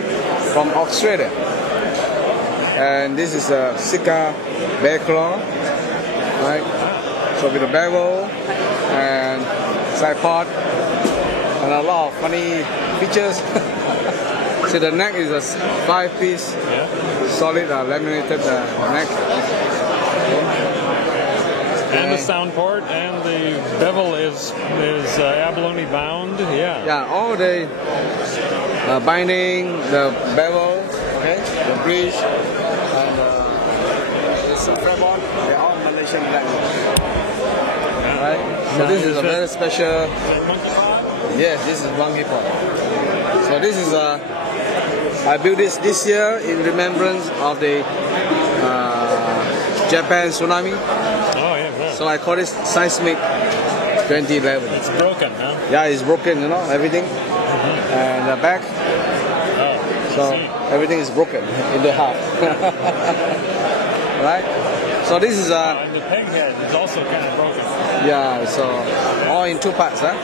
from Australia. And this is a Sika bear claw, right? So with a bevel and side part and a lot of funny features. See, the neck is a 5-piece solid laminated neck. And the sound port and the bevel is abalone bound. Yeah. Yeah, all the binding, the bevel, okay, the bridge, and this fretboard, they're all Malaysian blackwood. Right? So this is a very special. Yes, this is monkey pot. So this is I built this year in remembrance of the Japan tsunami. Oh yeah. So I call this seismic 2011. It's broken, huh? Yeah, it's broken, you know, everything. And the back. So everything is broken in the half. Right? So this is and the peg head is also kind of broken. yeah, so all in 2 parts, huh?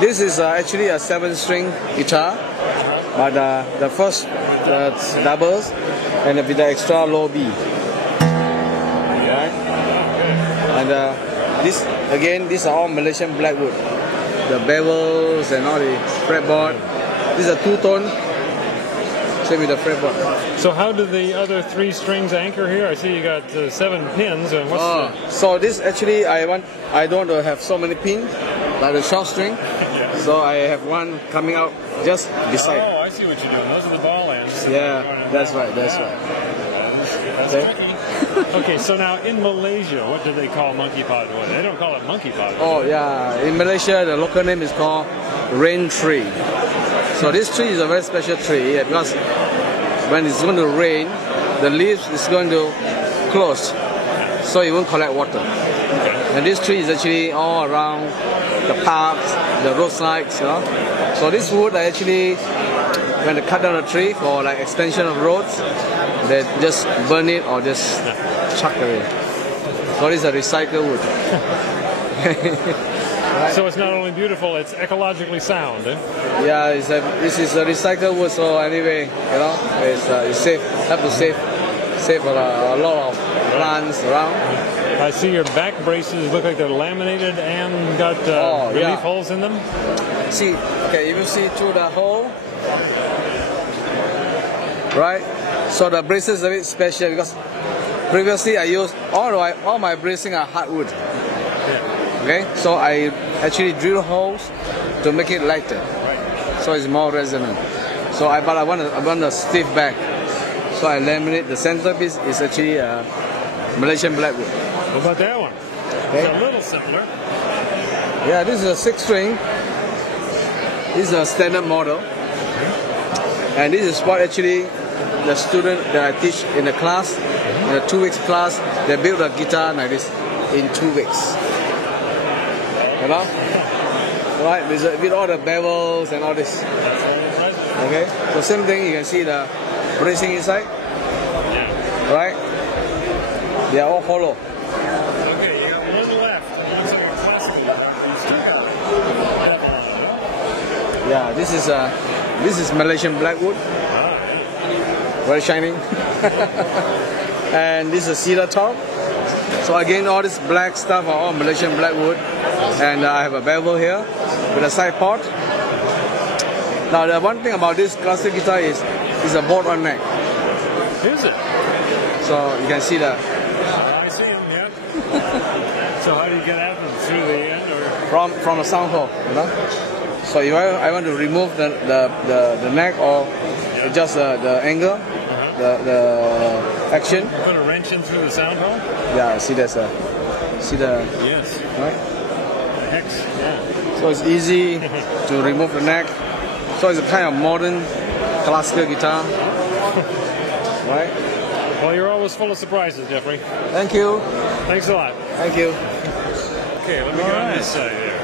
This is actually a 7-string guitar, but the first doubles and with the extra low B. Right? And this again, these are all Malaysian blackwood. The bevels and all the fretboard. This is a 2-tone. Same with the fretboard. So how do the other 3 strings anchor here? I see you got 7 pins. And what's So this actually I don't want to have so many pins like the short string. So I have one coming out just beside. Oh, I see what you're doing. Those are the ball ends. Yeah, that's right. That's right. That's tricky. Okay, so now in Malaysia, what do they call monkey pot wood? They don't call it monkey pot wood. Oh yeah, in Malaysia the local name is called rain tree. So this tree is a very special tree because when it's going to rain, the leaves is going to close, so it won't collect water. And this tree is actually all around the parks, the roadsides, you know. So this wood actually, when they cut down a tree for like extension of roads, they just burn it or just chuck it away. So this is a recycled wood. Right. So it's not only beautiful, it's ecologically sound. Eh? Yeah, this is a recycled wood, so anyway, you know, it's safe. Have to save a lot of plants around. I see your back braces look like they're laminated and got relief holes in them. See, okay, if you see through the hole, right? So the braces are a bit special because previously I used all my bracing are hardwood. Okay, so I actually drill holes to make it lighter, so it's more resonant. So I want a stiff back, so I laminate. The centerpiece is actually Malaysian blackwood. What about that one? Okay. It's a little simpler. Yeah, this is a 6-string. This is a standard model, and this is what actually the student that I teach in the class, in a 2 weeks class, they build a guitar like this in 2 weeks. You know? Right, with all the bevels and all this. Okay, so same thing, you can see the bracing inside. Right? They are all hollow. Okay, you got one left. Looks like a classical. Yeah, this is Malaysian blackwood. Very shining. And this is cedar top. So again, all this black stuff are all Malaysian blackwood. And I have a bevel here with a side pot. Now the one thing about this classic guitar is it's a board on neck. Is it? So you can see that. I see them, yeah. So how do you get at them? Through the end or? From a sound hole, you know. So if I want to remove the neck or just the angle, the action. Put a wrench in through the sound hole? Yeah, see the yes. Right? The hex, yeah. So it's easy to remove the neck. So it's a kind of modern classical guitar. Right? Well, you're always full of surprises, Jeffrey. Thank you. Thanks a lot. Thank you. Okay, let me go on this side here.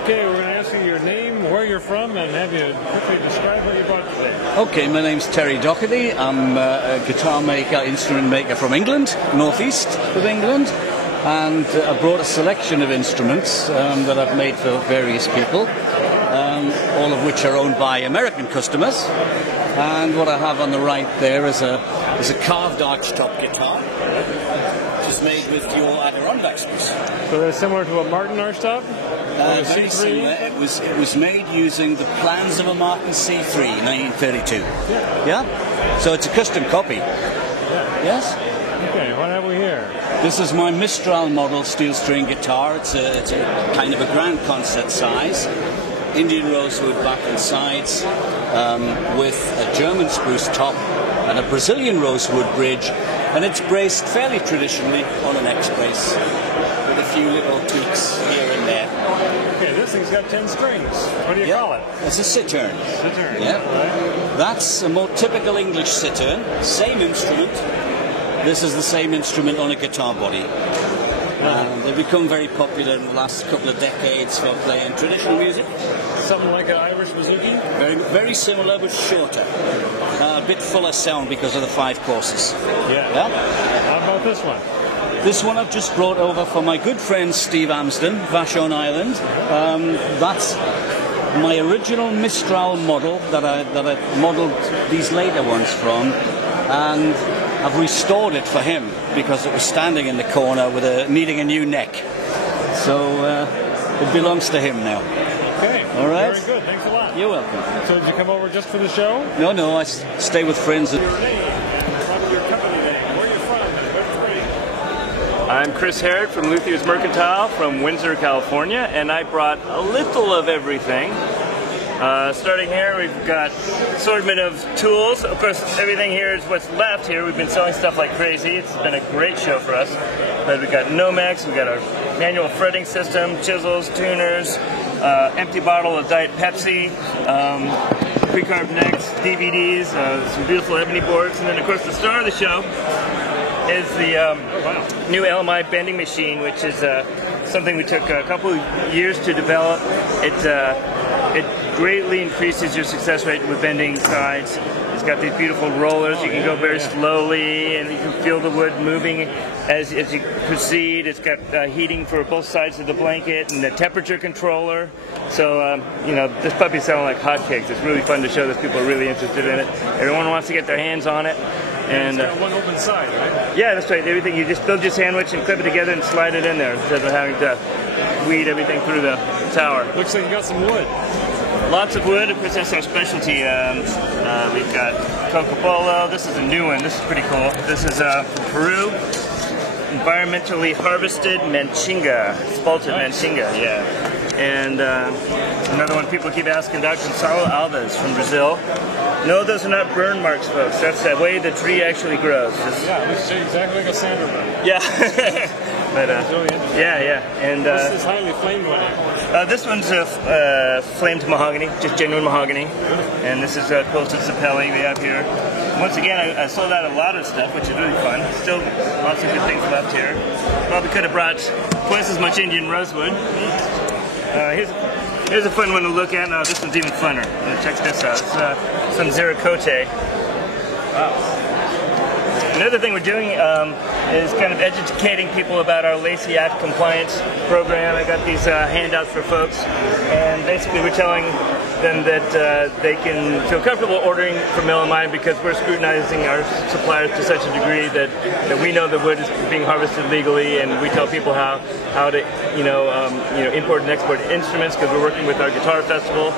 Okay, we're going to ask you your name, name, where you're from, and have you quickly describe what you brought today. Okay, my name's Terry Doherty. I'm a guitar maker, instrument maker from England, northeast of England, and I brought a selection of instruments that I've made for various people, all of which are owned by American customers. And what I have on the right there is a carved archtop guitar, which is made with your Adirondack spruce. So they're similar to a Martin archtop? Very similar. It was made using the plans of a Martin C3 in 1932. Yeah? So it's a custom copy. Yes? Okay, what have we here? This is my Mistral model steel string guitar. It's a kind of a grand concert size. Indian rosewood back and sides, with a German spruce top and a Brazilian rosewood bridge, and it's braced fairly traditionally on an X brace with a few little tweaks here and there. Okay, this thing's got 10 strings. What do you call it? It's a cittern. Cittern. Yeah. Right. That's a more typical English cittern. Same instrument. This is the same instrument on a guitar body. They've become very popular in the last couple of decades for playing traditional music. Something like an Irish bouzouki? Very, very similar, but shorter. A bit fuller sound because of the 5 courses. Yeah. How about this one? This one I've just brought over for my good friend Steve Amsden, Vashon Island. That's my original Mistral model that I modelled these later ones from, and I've restored it for him because it was standing in the corner with needing a new neck. So it belongs to him now. Okay. All right. Very good. Thanks a lot. You're welcome. So did you come over just for the show? No, I stay with friends. Your name and your company name. Where are you from? I'm Chris Herod from Luthier's Mercantile from Windsor, California, and I brought a little of everything. Starting here, we've got assortment of tools. Of course, everything here is what's left here. We've been selling stuff like crazy. It's been a great show for us. But we've got Nomex, we've got our manual fretting system, chisels, tuners, empty bottle of Diet Pepsi, pre-carved necks, DVDs, some beautiful ebony boards, and then of course the star of the show is the new LMI bending machine, which is something we took a couple of years to develop. It greatly increases your success rate with bending sides. It's got these beautiful rollers. You can go very slowly, and you can feel the wood moving as you proceed. It's got heating for both sides of the blanket and the temperature controller. So, this puppy's selling like hotcakes. It's really fun to show that people are really interested in it. Everyone wants to get their hands on it. And it's got one open side, right? Yeah, that's right. Everything, you just build your sandwich and clip it together and slide it in there instead of having to weed everything through the tower. Looks like you got some wood. Lots of wood. Of course, that's our specialty. We've got Cocobolo. This is a new one. This is pretty cool. This is from Peru. Environmentally harvested Manchinga. Spalted Manchinga, yeah. And another one people keep asking about, Gonçalo Alves from Brazil. No, those are not burn marks, folks. That's the way the tree actually grows. Yeah, it looks exactly like a sander burn. Yeah. But, yeah. And this is highly flamed wood. This one's flamed mahogany, just genuine mahogany. And this is quilted sapelli we have here. Once again, I sold out a lot of stuff, which is really fun. Still lots of good things left here. Probably could have brought twice as much Indian rosewood. Here's a fun one to look at. This one's even funner. Check this out. It's some Zeracote. Wow. Another thing we're doing is kind of educating people about our Lacey Act compliance program. I got these handouts for folks, and basically we're telling them that they can feel comfortable ordering from LMI because we're scrutinizing our suppliers to such a degree that we know the wood is being harvested legally, and we tell people how to import and export instruments because we're working with our guitar festival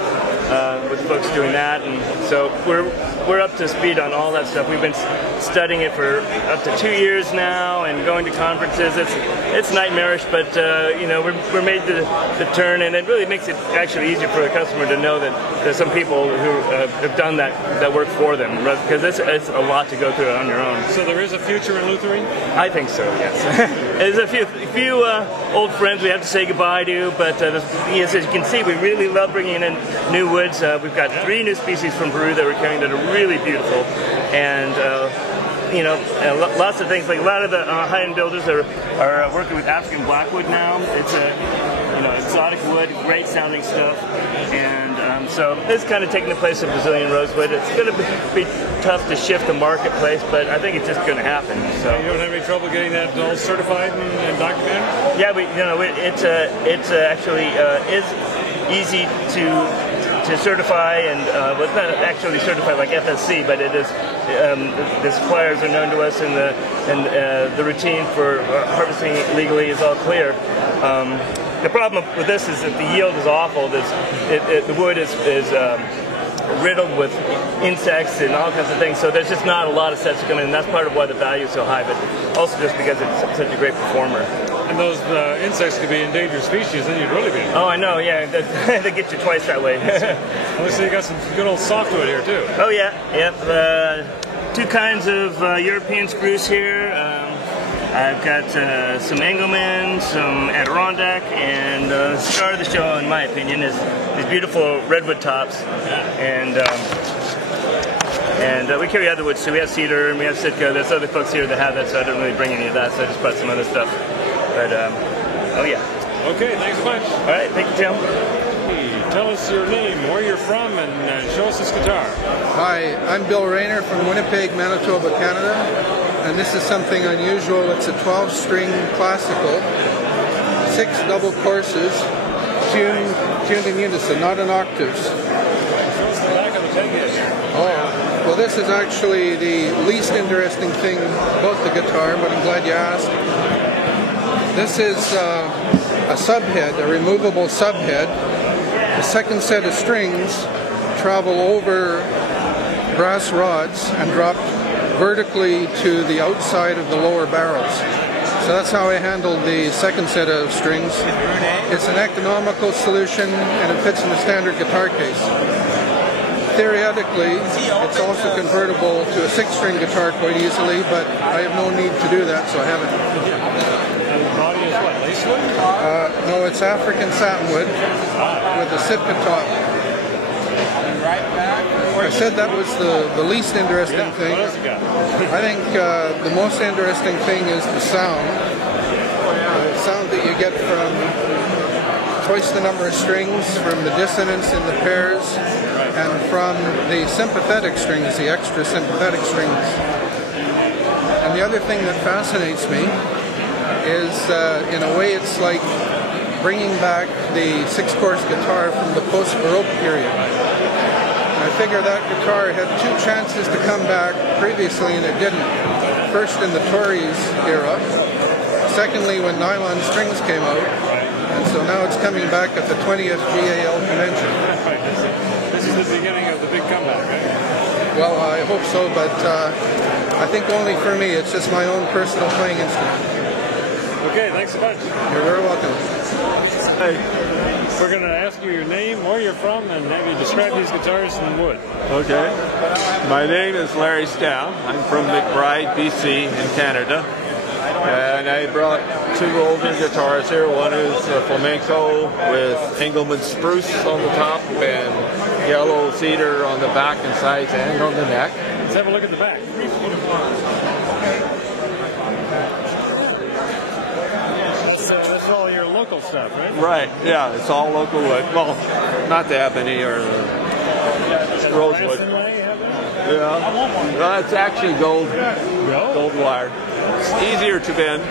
with folks doing that, and so we're up to speed on all that stuff. We've been studying it for up to 2 years now and going to conferences. It's nightmarish, but we're made the turn, and it really makes it actually easier for the customer to know that there's some people who have done that work for them, because it's a lot to go through on your own. So there is a future in Luthering? I think so, yes. There's a few old friends we have to say goodbye to, but as you can see, we really love bringing in new woods. We've got 3 new species from Peru that we're carrying that are really beautiful, and lots of things. Like a lot of the high-end builders are working with African blackwood now. It's a exotic wood, great sounding stuff, and so it's kind of taking the place of Brazilian rosewood. It's going to be tough to shift the marketplace, but I think it's just going to happen. So you don't have any trouble getting that all certified and documented? Yeah, it's actually is easy to certify, and well, it's not actually certified like FSC, but it is. The suppliers are known to us, and the routine for harvesting legally is all clear. The problem with this is that the yield is awful. The wood is riddled with insects and all kinds of things, so there's just not a lot of sets to come in, and that's part of why the value is so high, but also just because it's such a great performer. And those insects could be endangered species, then you'd really be. Oh, I know, yeah, they get you twice that way. Well, so you got some good old softwood here, too. Oh, yeah, yep. Two kinds of European spruce here. I've got some Engelmann, some Adirondack, and the star of the show, in my opinion, is these beautiful redwood tops. And we carry other woods too. We have cedar and we have Sitka. There's other folks here that have that, so I don't really bring any of that, so I just brought some other stuff. But, oh yeah. Okay, thanks a bunch. All right, thank you, Tim. Tell us your name, where you're from, and show us this guitar. Hi, I'm Bill Rayner from Winnipeg, Manitoba, Canada, and this is something unusual. It's a 12-string classical, 6 double courses, tuned in unison, not in octaves. Show us the back of the peg here. Oh, well, this is actually the least interesting thing about the guitar, but I'm glad you asked. This is a subhead, a removable subhead. The second set of strings travel over brass rods and drop vertically to the outside of the lower barrels. So that's how I handled the second set of strings. It's an economical solution and it fits in the standard guitar case. Theoretically, it's also convertible to a 6-string guitar quite easily, but I have no need to do that, so I haven't. And the body is what, lacewood? No, it's African satinwood with a Sitka top. I said that was the least interesting thing. I think the most interesting thing is the sound. The sound that you get from twice the number of strings, from the dissonance in the pairs, and from the sympathetic strings, the extra sympathetic strings. And the other thing that fascinates me is, in a way, it's like bringing back the 6-course guitar from the post-Baroque period. I figure that guitar had 2 chances to come back previously and it didn't. First in the Tories era, secondly when nylon strings came out, and so now it's coming back at the 20th GAL convention. This is the beginning of the big comeback, right? Well, I hope so, but I think only for me. It's just my own personal playing instrument. Okay, thanks a bunch. You're very welcome. Hey, we're going to ask you your name, where you're from, and maybe describe these guitars in wood. Okay. My name is Larry Stow. I'm from McBride, BC in Canada. And I brought 2 older guitars here. One is a flamenco with Engelmann spruce on the top and yellow cedar on the back and sides and on the neck. Let's have a look at the back. That's all your local stuff, right? Right, yeah, it's all local wood. Well, not the ebony or the rosewood. Yeah, no, it's actually gold wire. It's easier to bend.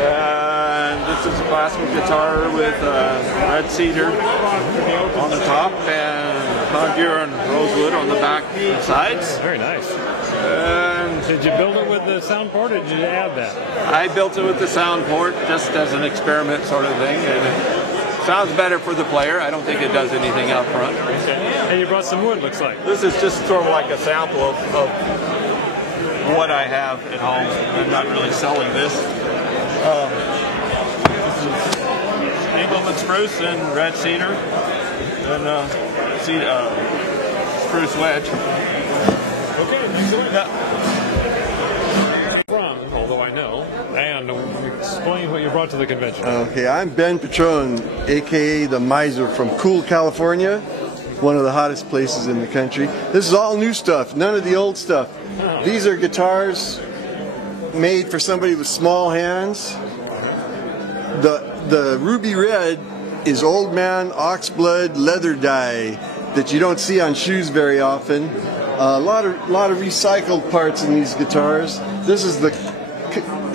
And this is a classical guitar with red cedar on the top and Honduran rosewood on the back and sides. Very nice. And did you build it with the sound port, or did you add that? I built it with the sound port just as an experiment sort of thing. And it sounds better for the player. I don't think it does anything out front. Okay. And you brought some wood, looks like. This is just sort of like a sample of what I have at home. I'm not really selling this. This is Engelmann spruce and red cedar and spruce wedge. Okay, thanks a lot. From, although I know, and explain what you brought to the convention. Okay, I'm Ben Patron, aka the Miser from Cool, California, one of the hottest places in the country. This is all new stuff, none of the old stuff. These are guitars made for somebody with small hands. The ruby red is old man oxblood leather dye that you don't see on shoes very often. A lot of recycled parts in these guitars. This is the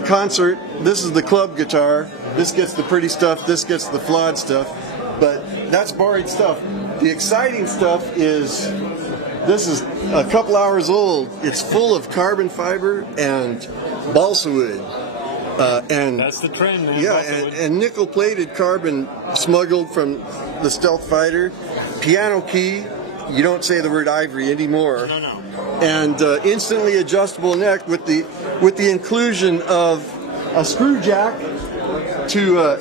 concert. This is the club guitar. This gets the pretty stuff. This gets the flawed stuff. But that's boring stuff. The exciting stuff is this is a couple hours old. It's full of carbon fiber and balsa wood. And that's the trend, man. Yeah, and nickel-plated carbon smuggled from the Stealth Fighter. Piano key. You don't say the word ivory anymore. No. And instantly adjustable neck with the inclusion of a screw jack to.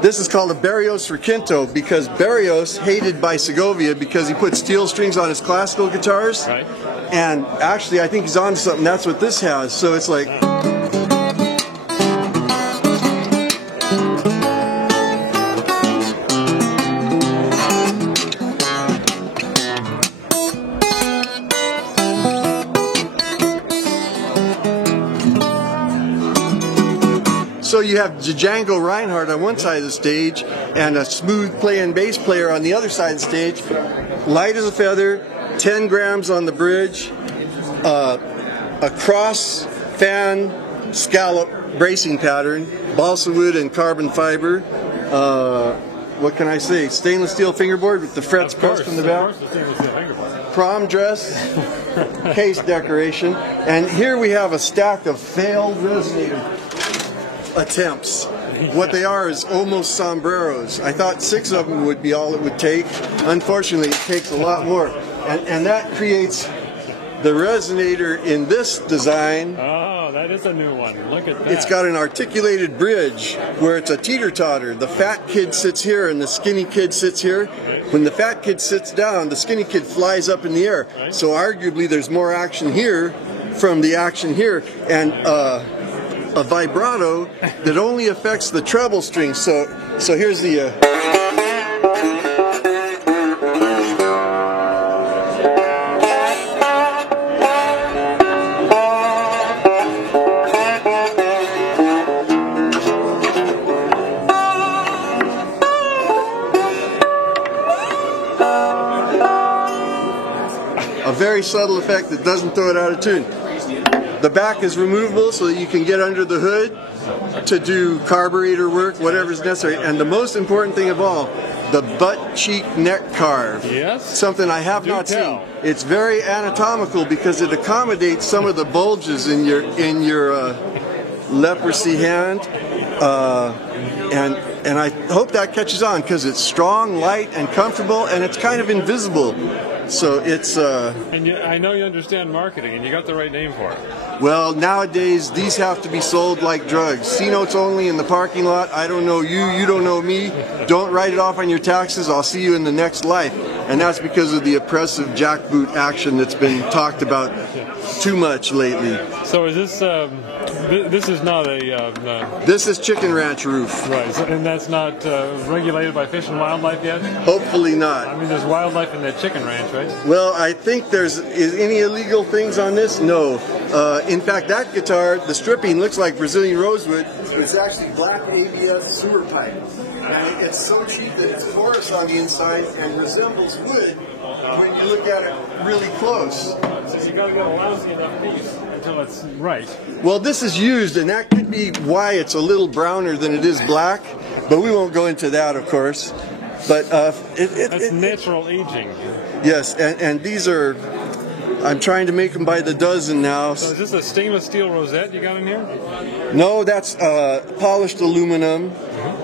This is called a Barrios Requinto because Barrios hated by Segovia because he put steel strings on his classical guitars. Right. And actually, I think he's on to something. That's what this has. So it's like. So you have Django Reinhardt on one side of the stage and a smooth playing bass player on the other side of the stage. Light as a feather, 10 grams on the bridge, a cross fan scallop bracing pattern, balsa wood and carbon fiber. What can I say? Stainless steel fingerboard with the frets pressed in the back. Prom dress, case decoration. And here we have a stack of failed resonator attempts. What they are is almost sombreros. I thought 6 of them would be all it would take. Unfortunately, it takes a lot more. And that creates the resonator in this design. Oh, that is a new one. Look at that. It's got an articulated bridge where it's a teeter-totter. The fat kid sits here and the skinny kid sits here. When the fat kid sits down, the skinny kid flies up in the air. So arguably there's more action here from the action here. And a vibrato that only affects the treble string. So here's the a very subtle effect that doesn't throw it out of tune. The back is removable so that you can get under the hood to do carburetor work, whatever's necessary. And the most important thing of all, the butt cheek neck carve. Yes. Something I have not seen. It's very anatomical because it accommodates some of the bulges in your leprosy hand. And I hope that catches on because it's strong, light, and comfortable, and it's kind of invisible. So it's and I know you understand marketing, and you got the right name for it. Well, nowadays these have to be sold like drugs. C-notes only in the parking lot. I don't know you, you don't know me. Don't write it off on your taxes. I'll see you in the next life. And that's because of the oppressive jackboot action that's been talked about too much lately. So is this this is not a this is Chicken Ranch roof. Right, so, and that's not regulated by Fish and Wildlife yet? Hopefully not. I mean, there's wildlife in that chicken ranch, right? Well, I think is any illegal things on this? No. In fact, that guitar, the stripping looks like Brazilian rosewood, but it's actually black ABS sewer pipe. And it's so cheap that it's porous on the inside and resembles wood when you look at it really close. So you gotta get a lousy enough piece until it's right. Well, this is used, and that could be why it's a little browner than it is black, but we won't go into that, of course. But that's natural aging. Yes, and these are. I'm trying to make them by the dozen now. So is this a stainless steel rosette you got in here? No, that's polished aluminum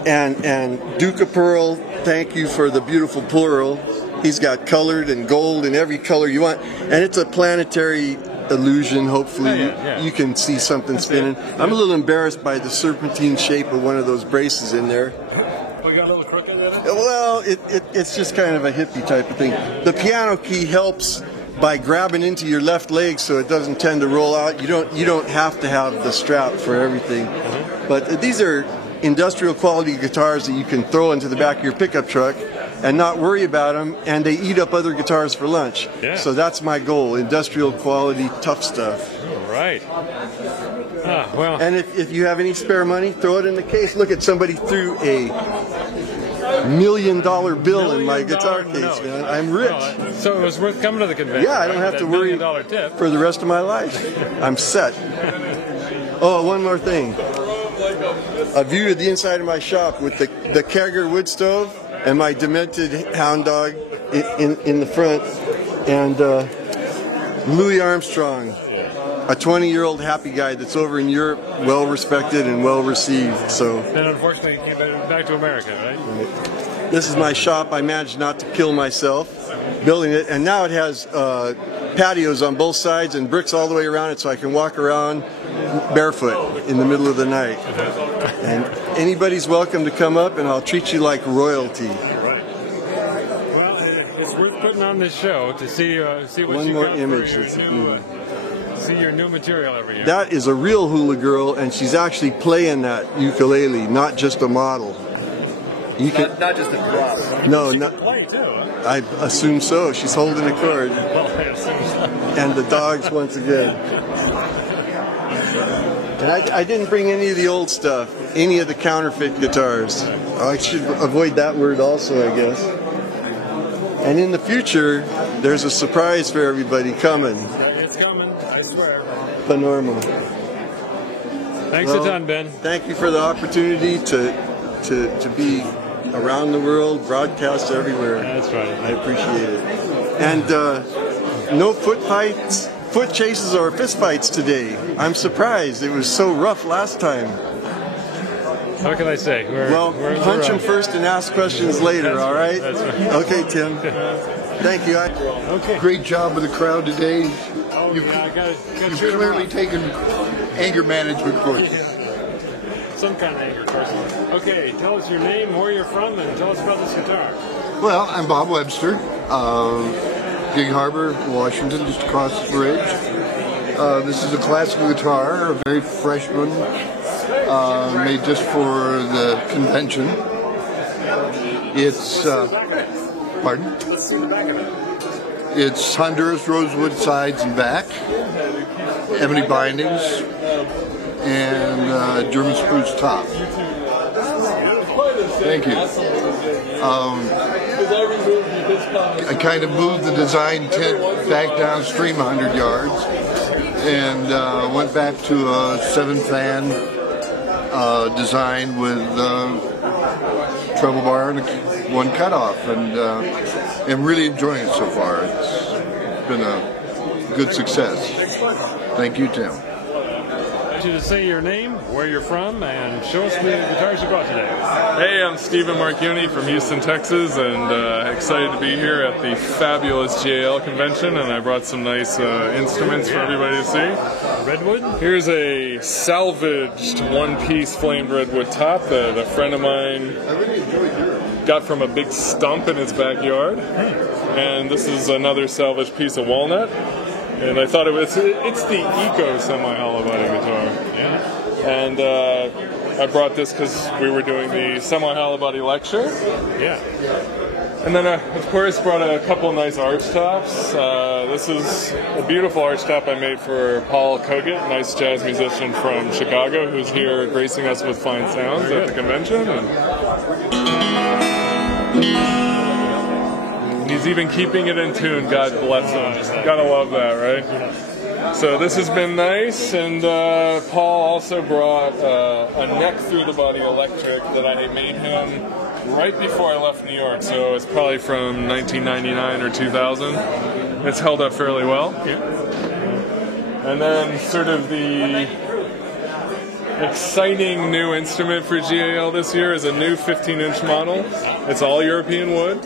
and Duca Pearl. Thank you for the beautiful pearl. He's got colored and gold and every color you want. And it's a planetary illusion. Hopefully you can see something spinning. I'm a little embarrassed by the serpentine shape of one of those braces in there. We got a little crook in there? Well, it's just kind of a hippie type of thing. The piano key helps by grabbing into your left leg so it doesn't tend to roll out. You don't have to have the strap for everything. But these are industrial quality guitars that you can throw into the back of your pickup truck and not worry about them, and they eat up other guitars for lunch. Yeah. So that's my goal, industrial quality, tough stuff. All right. Ah, well. And if you have any spare money, throw it in the case. Look at somebody threw a $1 million bill in my guitar case, man. I'm rich. So it was worth coming to the convention. Yeah, I don't have to worry tip. for the rest of my life. I'm set. Oh, one more thing. A view of the inside of my shop with the Kegger wood stove and my demented hound dog in the front, and Louis Armstrong, a 20-year-old happy guy that's over in Europe, well respected and well received. So Then unfortunately he came back to America, right? this is my shop. I managed not to kill myself building it, and now it has patios on both sides and bricks all the way around it, so I can walk around barefoot in the middle of the night. And anybody's welcome to come up, and I'll treat you like royalty. Well, it's worth putting on this show to see what One you more got image. for your new, see your new material every year. That is a real hula girl, and she's actually playing that ukulele, not just a model. You can, Not just a drop. no, not, play too, huh? I assume so. She's holding a chord. Well, I assume so. And the dogs once again. And I didn't bring any of the old stuff, any of the counterfeit guitars. I should avoid that word also, I guess. And in the future, there's a surprise for everybody coming. It's coming, I swear. Panorama. Thanks a ton, Ben. Thank you for the opportunity to be around the world, broadcast everywhere. That's right. I appreciate it. And no foot fights, foot chases or fist fights today. I'm surprised. It was so rough last time. What can I say? We're Punch him first and ask questions later, all right? That's right. Okay, Tim. Thank you. Okay. Great job with the crowd today. You've You've clearly taken anger management courses. Some kind of anger person. Okay, tell us your name, where you're from, and tell us about this guitar. Well, I'm Bob Webster, Gig Harbor, Washington, just across the bridge. This is a classical guitar, a very fresh one, made just for the convention. It's, pardon? It's Honduras rosewood sides and back, ebony bindings, and German spruce top. Thank you. I kind of moved the design tent back downstream 100 yards and went back to a 7-fan design with treble bar and one cutoff, and I'm really enjoying it so far. It's been a good success. Thank you, Tim. I want you to say your name, where you're from, and show us the guitars you brought today. Hey, I'm Stephen Marchioni from Houston, Texas, and excited to be here at the fabulous GAL convention, and I brought some nice instruments for everybody to see. Redwood? Here's a salvaged one-piece flamed redwood top that a friend of mine got from a big stump in his backyard, and this is another salvaged piece of walnut. And I thought it's the Eco semi-hollow body guitar. Yeah. And I brought this because we were doing the semi-hollow body lecture. Yeah. And then of course brought a couple nice arch tops. This is a beautiful arch top I made for Paul Kogut, a nice jazz musician from Chicago who's here gracing us with fine sounds at the convention. And he's even keeping it in tune, God bless him. Gotta love that, right? So this has been nice, and Paul also brought a neck through the body electric that I made him right before I left New York, so it's probably from 1999 or 2000. It's held up fairly well. Yeah. And then sort of the exciting new instrument for GAL this year is a new 15-inch model. It's all European wood,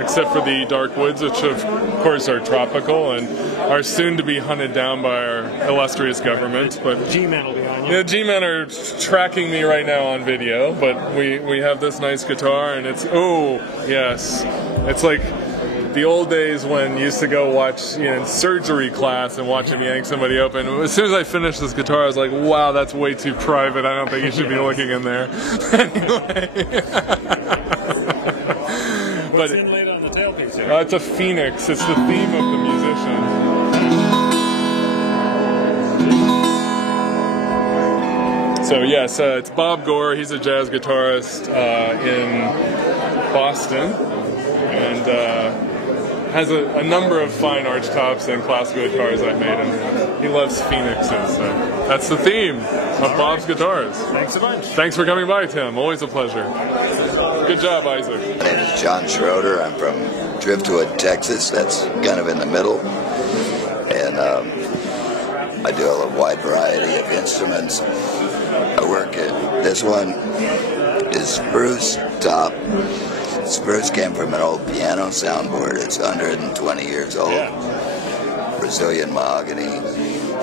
except for the dark woods, which of course are tropical and are soon to be hunted down by our illustrious government. But G-Men will be on you. Yeah, G-Men are tracking me right now on video, but we have this nice guitar, and it's, oh, yes, it's like the old days when you used to go watch in surgery class and watch him yank somebody open. As soon as I finished this guitar, I was like, wow, that's way too private. I don't think you should be looking in there. Anyway. What's inlaid on the tailpiece here? It's a phoenix. It's the theme of the musician. So yes, it's Bob Gore. He's a jazz guitarist in Boston, and has a number of fine arch tops and classical guitars I've made, and he loves phoenixes. So that's the theme of Bob's Guitars. Thanks a bunch. Thanks for coming by, Tim. Always a pleasure. Good job, Isaac. My name is John Schroeder. I'm from Driftwood, Texas. That's kind of in the middle. And I do a wide variety of instruments. I work at, this one is spruce top. Spruce came from an old piano soundboard. It's 120 years old. Yeah. Brazilian mahogany,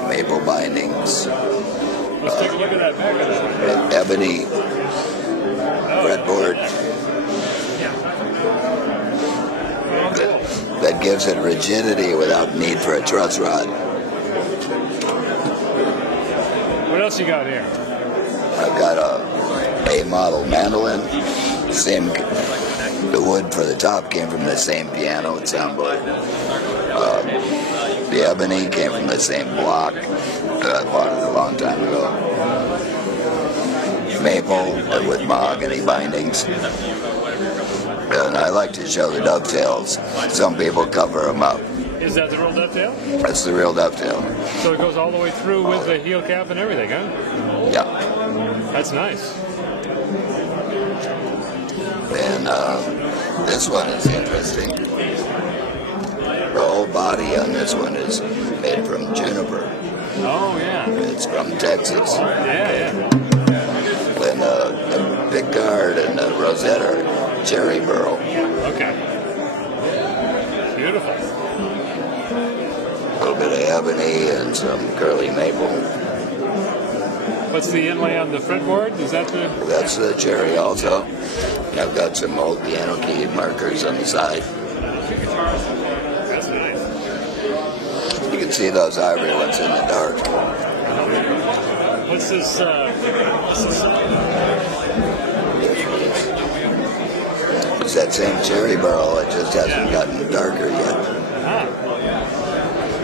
maple bindings. Let's take a look at that back of that. Ebony fretboard. That gives it rigidity without need for a truss rod. What else you got here? I've got a model mandolin. The wood for the top came from the same piano and soundboard. The ebony came from the same block that I bought it a long time ago. Maple with mahogany bindings. And I like to show the dovetails. Some people cover them up. Is that the real dovetail? That's the real dovetail. So it goes all the way through with the heel cap and everything, huh? Yeah. That's nice. And this one is interesting. The whole body on this one is made from juniper. Oh, yeah. It's from Texas. Yeah. And the pickguard and the rosette are cherry burl. Okay. Beautiful. A little bit of ebony and some curly maple. What's the inlay on the fretboard? Is that the... That's the cherry also. I've got some old piano key markers on the side. That's nice. You can see those ivory ones in the dark. What's this? It's that same cherry burl. It just hasn't gotten darker yet.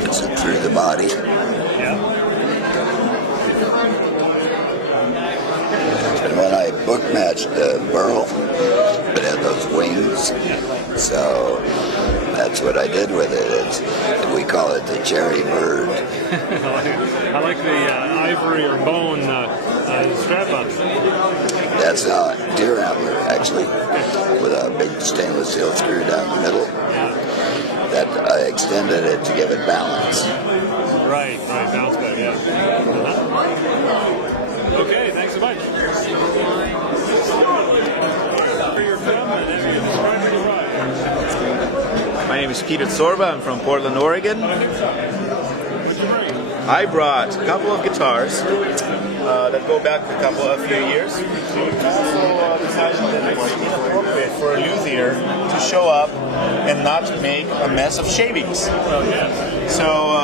It's through the body. And when I book matched the burl, it had those wings. So that's what I did with it. We call it the cherry bird. I like the ivory or bone strap-on. That's a deer antler, actually, with a big stainless steel screw down the middle. That I extended it to give it balance. Right, bounce back, yeah. Okay, thanks so much. My name is Peter Sorba. I'm from Portland, Oregon. I brought a couple of guitars that go back a few years. Also decided that it would be appropriate for a luthier to show up and not make a mess of shavings. So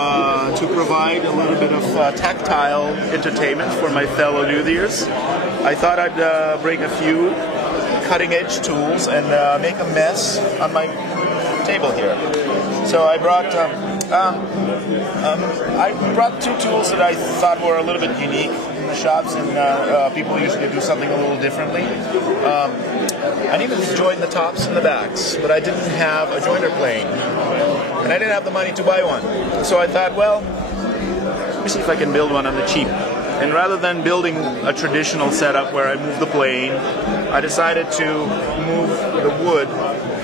to provide a little bit of tactile entertainment for my fellow luthiers, I thought I'd bring a few cutting-edge tools and make a mess on my table here. So I brought two tools that I thought were a little bit unique in the shops, and people usually do something a little differently. I needed to join the tops and the backs, but I didn't have a joiner plane, and I didn't have the money to buy one. So I thought, well, let me see if I can build one on the cheap. And rather than building a traditional setup where I move the plane, I decided to move the wood.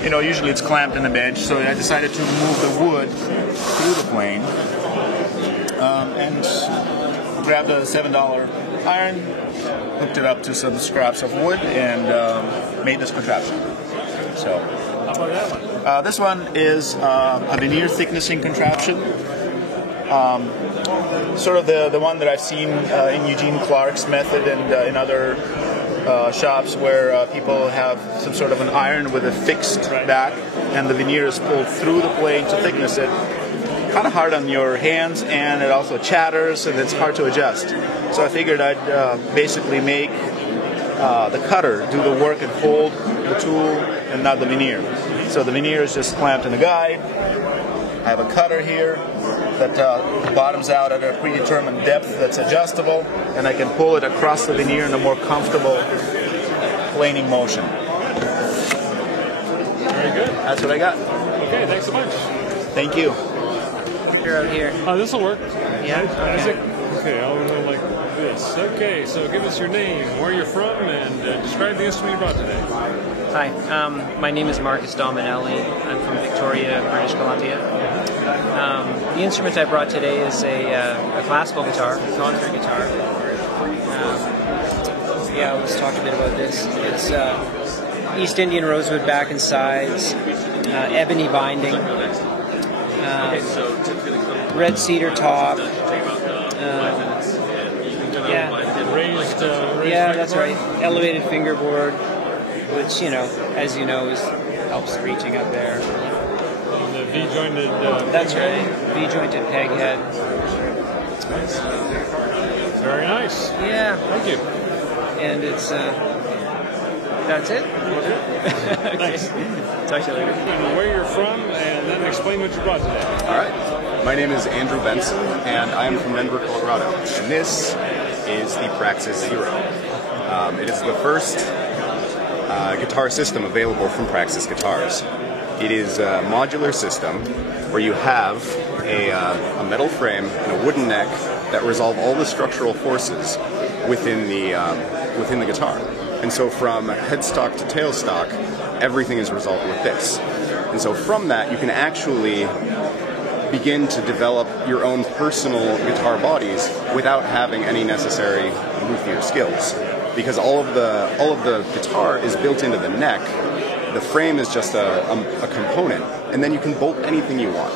You know, usually it's clamped in the bench, so I decided to move the wood through the plane and grabbed a $7 iron, hooked it up to some scraps of wood, and made this contraption. So, how about that one? This one is a veneer thicknessing contraption. Sort of the one that I've seen in Eugene Clark's method and in other shops where people have some sort of an iron with a fixed back and the veneer is pulled through the plane to thickness it. Kind of hard on your hands, and it also chatters and it's hard to adjust. So I figured I'd basically make the cutter do the work and hold the tool and not the veneer. So the veneer is just clamped in the guide. I have a cutter here that bottoms out at a predetermined depth that's adjustable, and I can pull it across the veneer in a more comfortable planing motion. Very good. That's what I got. Okay, thanks so much. Thank you. You're out here. Oh, this will work. Yeah? Isaac? Okay, I'll go like this. Okay, so give us your name, where you're from, and describe the instrument you brought today. Hi, my name is Marcus Dominelli. I'm from Victoria, British Columbia. The instrument I brought today is a classical guitar, concert guitar. Yeah, let's talk a bit about this. It's East Indian rosewood back and sides, ebony binding, red cedar top. Yeah, that's right. Elevated fingerboard, which, you know, as you know, helps reaching up there. And the V-jointed. That's right. V-jointed peg head. Very nice. Yeah. Thank you. And it's that's it. Okay. Thanks. Talk to you later. And where you're from, and then explain what you brought today. All right. My name is Andrew Benson, and I am from Denver, Colorado. And this is the Praxis Zero. It is the first guitar system available from Praxis Guitars. It is a modular system where you have a metal frame and a wooden neck that resolve all the structural forces within the guitar. And so from headstock to tailstock, everything is resolved with this. And so from that, you can actually begin to develop your own personal guitar bodies without having any necessary luthier skills, because all of the guitar is built into the neck. The frame is just a component, and then you can bolt anything you want.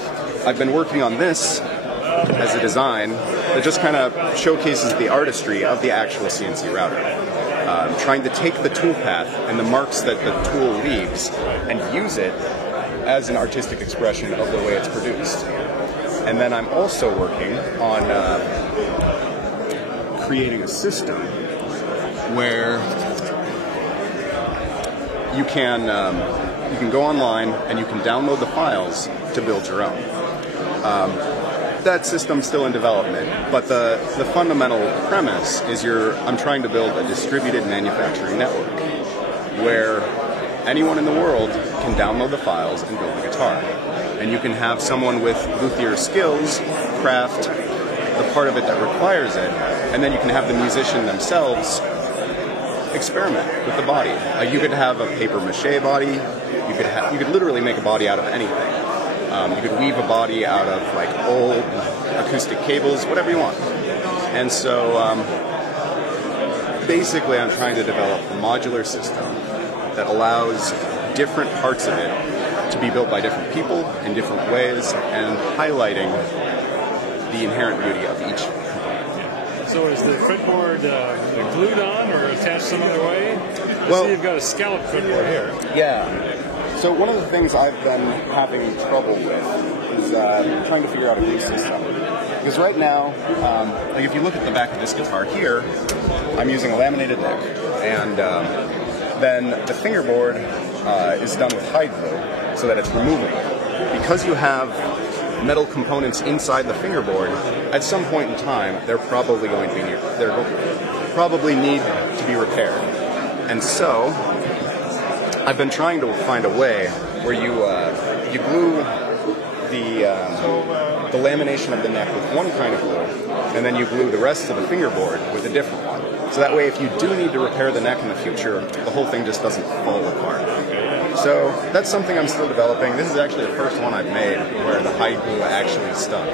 I've been working on this as a design that just kind of showcases the artistry of the actual CNC router. Trying to take the toolpath and the marks that the tool leaves and use it as an artistic expression of the way it's produced. And then I'm also working on creating a system where you can go online and you can download the files to build your own. That system's still in development, but the fundamental premise is I'm trying to build a distributed manufacturing network where anyone in the world can download the files and build a guitar. And you can have someone with luthier skills craft the part of it that requires it, and then you can have the musician themselves experiment with the body. You could have a paper mache body. You could literally make a body out of anything. You could weave a body out of like old acoustic cables, whatever you want. And so basically I'm trying to develop a modular system that allows different parts of it to be built by different people in different ways, and highlighting the inherent beauty of each component. So is the fretboard glued on or attached some other way? Well, see you've got a scallop fretboard here. Yeah. So one of the things I've been having trouble with is trying to figure out a glue system. Because right now, like if you look at the back of this guitar here, I'm using a laminated neck, and then the fingerboard is done with hide glue so that it's removable. Because you have metal components inside the fingerboard, at some point in time, they're probably going to be probably need to be repaired. And so I've been trying to find a way where you glue the lamination of the neck with one kind of glue, and then you glue the rest of the fingerboard with a different one. So that way, if you do need to repair the neck in the future, the whole thing just doesn't fall apart. So that's something I'm still developing. This is actually the first one I've made where the hide glue actually stuck.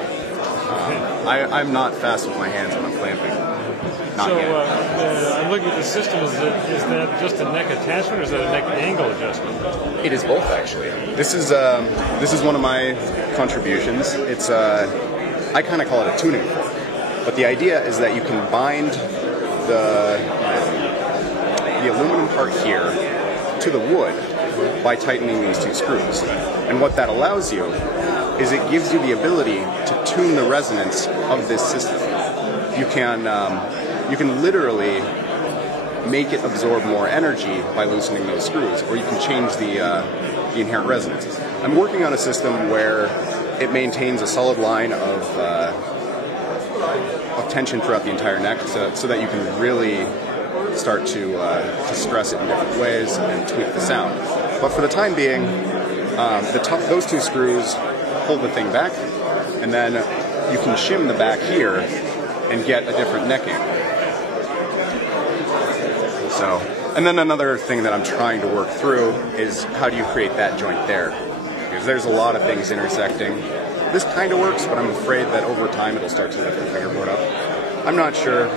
I'm not fast with my hands when I'm clamping. Not yet. I'm looking at the system. Is that just a neck attachment, or is that a neck angle adjustment? It is both, actually. This is one of my contributions. It's I kind of call it a tuning fork. But the idea is that you can bind the aluminum part here to the wood by tightening these two screws. And what that allows you is it gives you the ability to tune the resonance of this system. You can literally make it absorb more energy by loosening those screws, or you can change the the inherent resonances. I'm working on a system where it maintains a solid line of tension throughout the entire neck, so that you can really start to stress it in different ways and tweak the sound. But for the time being, those two screws hold the thing back, and then you can shim the back here and get a different necking. So, and then another thing that I'm trying to work through is how do you create that joint there? Because there's a lot of things intersecting. This kind of works, but I'm afraid that over time it'll start to lift the fingerboard up. I'm not sure.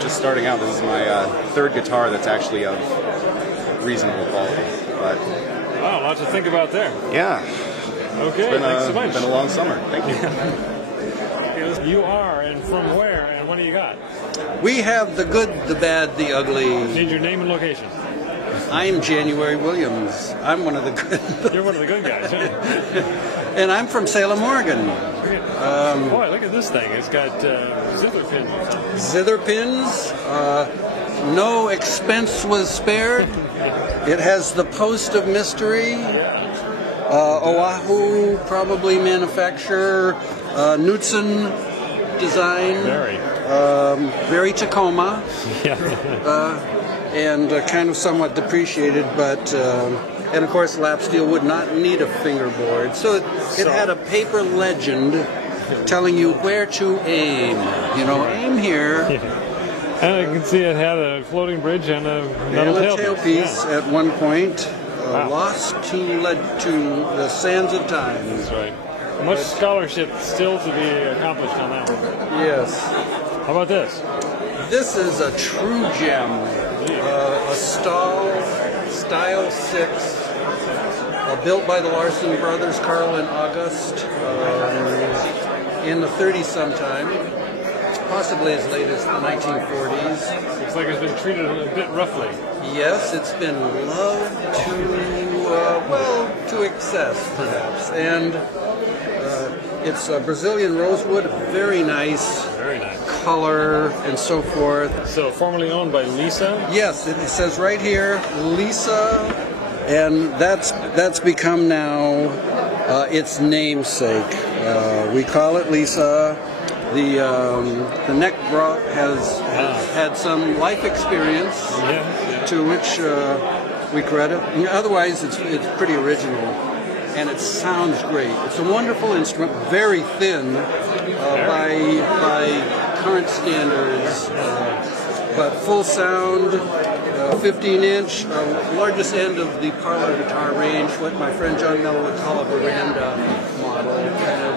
Just starting out, this is my third guitar that's actually of reasonable quality. But wow, lots to think about there. Yeah. Okay, thanks so much. It's been a long summer. Thank you. You are, and from where, and what do you got? We have the good, the bad, the ugly. Need your name and location. I'm January Williams. I'm one of the good. You're one of the good guys. And I'm from Salem, Oregon. Boy, look at this thing. It's got zither pins. Zither pins. No expense was spared. It has the post of mystery. Oahu probably manufacturer. Knudsen design. Very Tacoma. And kind of somewhat depreciated, but and of course lap steel would not need a fingerboard, so it had a paper legend telling you where to aim. You know, aim here. And I can see it had a floating bridge and a metal tailpiece at one point, lost to the sands of time. That's right. Much scholarship still to be accomplished on that one. Yes. How about this? This is a true gem. A Stahl Style 6, built by the Larson brothers, Carl and August, in the 30s sometime, possibly as late as the 1940s. Looks like it's been treated a bit roughly. Yes, it's been loved to excess, perhaps. And it's a Brazilian rosewood, very nice. Very nice. Color and so forth. So formerly owned by Lisa? Yes, it says right here, Lisa, and that's become now its namesake. We call it Lisa. The neck has had some life experience to which we credit. Otherwise, it's pretty original, and it sounds great. It's a wonderful instrument, very thin by current standards, but full sound, 15-inch, largest end of the parlor guitar range, what my friend John Mello would call a veranda model.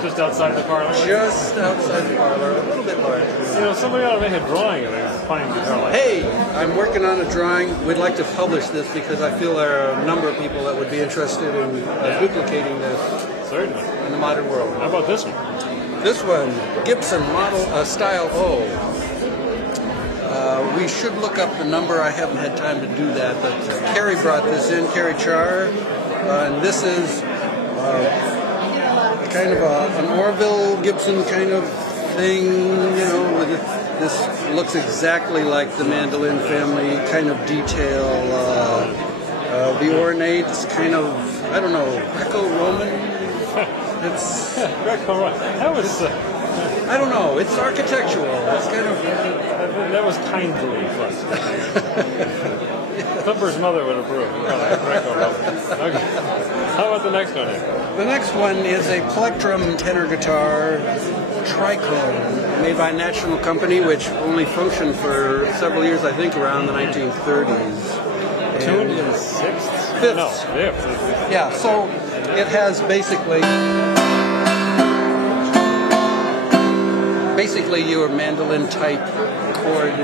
Just outside the parlor? Just outside the parlor, a little bit larger. You know, somebody ought to make a drawing of a fine guitar like that. Hey, I'm working on a drawing. We'd like to publish this because I feel there are a number of people that would be interested in duplicating this. Certainly. In the modern world. How about this one? This one, Gibson model Style O. We should look up the number. I haven't had time to do that, but Kerry brought this in, Kerry Char, and this is kind of an Orville Gibson kind of thing, you know. This looks exactly like the mandolin family kind of detail. The ornate's kind of, I don't know, Greco-Roman. It's Greco-Roman. That was. I don't know. It's architectural. It's kind of. That was kindly plus. Thumper's mother would approve. Okay. How about the next one here? The next one is a plectrum tenor guitar, Tricone, made by a national company which only functioned for several years, I think, around the 1930s. Tuned in sixths? Fifths. No, fifths. Yeah, so it has basically your mandolin type chord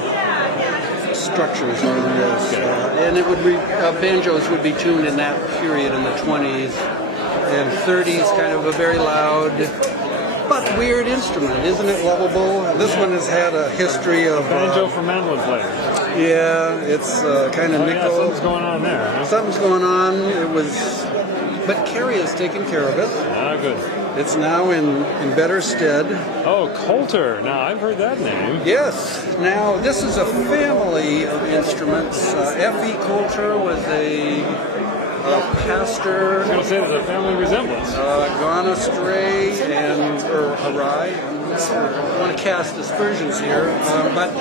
structures on this, and it would banjos would be tuned in that period in the 20s and 30s, kind of a very loud but weird instrument. Isn't it lovable? This one has had a history of banjo for mandolin players. Yeah, it's kind of nickel. Yeah, something's going on there. Huh? Something's going on. It was, but Kerry has taken care of it. Ah, good. It's now in better stead. Oh, Coulter. Now, I've heard that name. Yes. Now, this is a family of instruments. F.E. Coulter was a pastor. I was going to say there's a family resemblance. Gone astray or awry. I want to cast aspersions here, but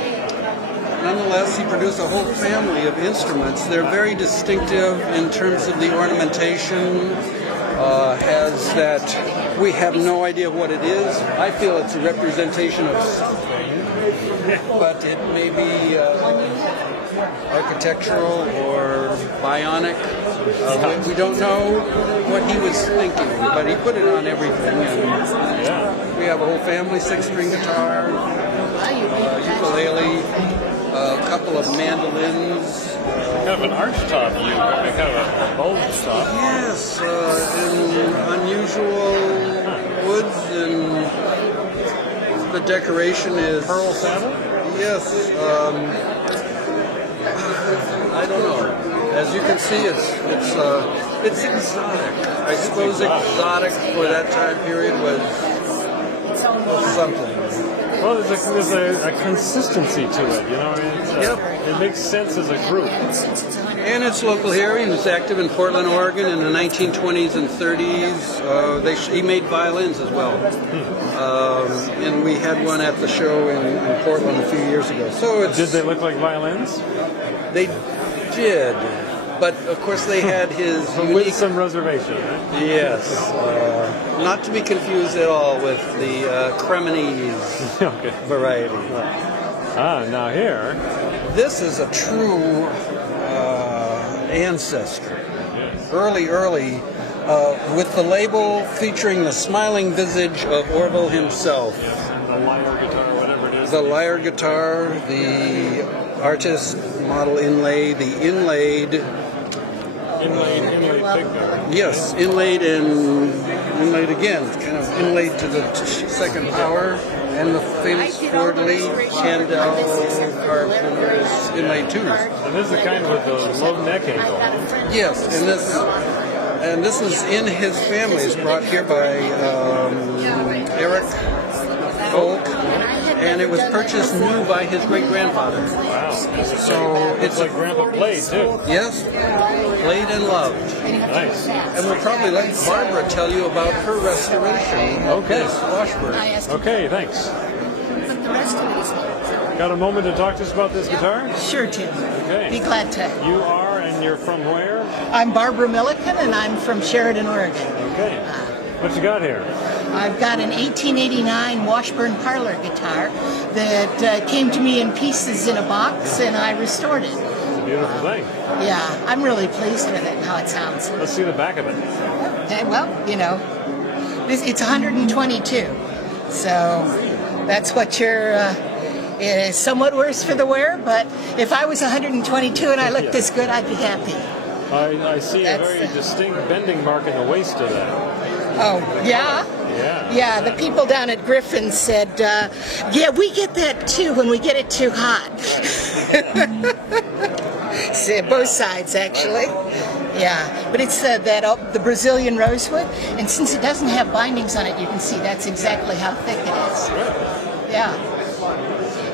nonetheless, he produced a whole family of instruments. They're very distinctive in terms of the ornamentation. Has that we have no idea what it is. I feel it's a representation of something, but it may be architectural or bionic. We don't know what he was thinking, but he put it on everything. And we have a whole family, 6-string guitar, ukulele, a couple of mandolins. Kind of an arch top view, kind of a bulge top. Yes, in unusual woods, and the decoration is pearl saddle. Yes, I don't know. As you can see, it's exotic. I suppose exotic for that time period was something. Well, there's a consistency to it, you know. It makes sense as a group. And it's local here. He was active in Portland, Oregon in the 1920s and 30s. He made violins as well. And we had one at the show in Portland a few years ago. So did they look like violins? They did. But of course they had his with some reservation, right? Yes, not to be confused at all with the Cremonese variety. Now here, this is a true ancestor. Yes. Early, with the label featuring the smiling visage of Orville himself. The lyre guitar, whatever it is. The lyre guitar, the artist model inlay, the inlaid pigment. Yes, inlaid and inlaid again, kind of inlaid to the second power, and the famous Ford Lee Candell carved tuners, inlaid tuners. And this is the kind with the low neck angle. Yes, and this is in his family. It's brought here by Eric Folk, and it was purchased new by his great-grandfather. Wow. So it's like Grandpa played, too. Yes, played and loved. Nice. And we'll probably let Barbara tell you about her restoration of this Washburn. Okay, thanks. Got a moment to talk to us about this guitar? Sure, Tim. Okay. Be glad to. You are, and you're from where? I'm Barbara Milliken, and I'm from Sheridan, Oregon. Okay. What you got here? I've got an 1889 Washburn parlor guitar that came to me in pieces in a box, and I restored it. It's a beautiful thing. Yeah, I'm really pleased with it and how it sounds. Let's see the back of it. Well, you know, it's 122, so that's what you're... It's somewhat worse for the wear, but if I was 122 and I looked this good, I'd be happy. I see a very distinct bending mark in the waist of that. Oh, yeah? Yeah, the people down at Griffin said, yeah, we get that too when we get it too hot. See, both sides, actually. Yeah, but it's the Brazilian rosewood, and since it doesn't have bindings on it, you can see that's exactly how thick it is. Yeah.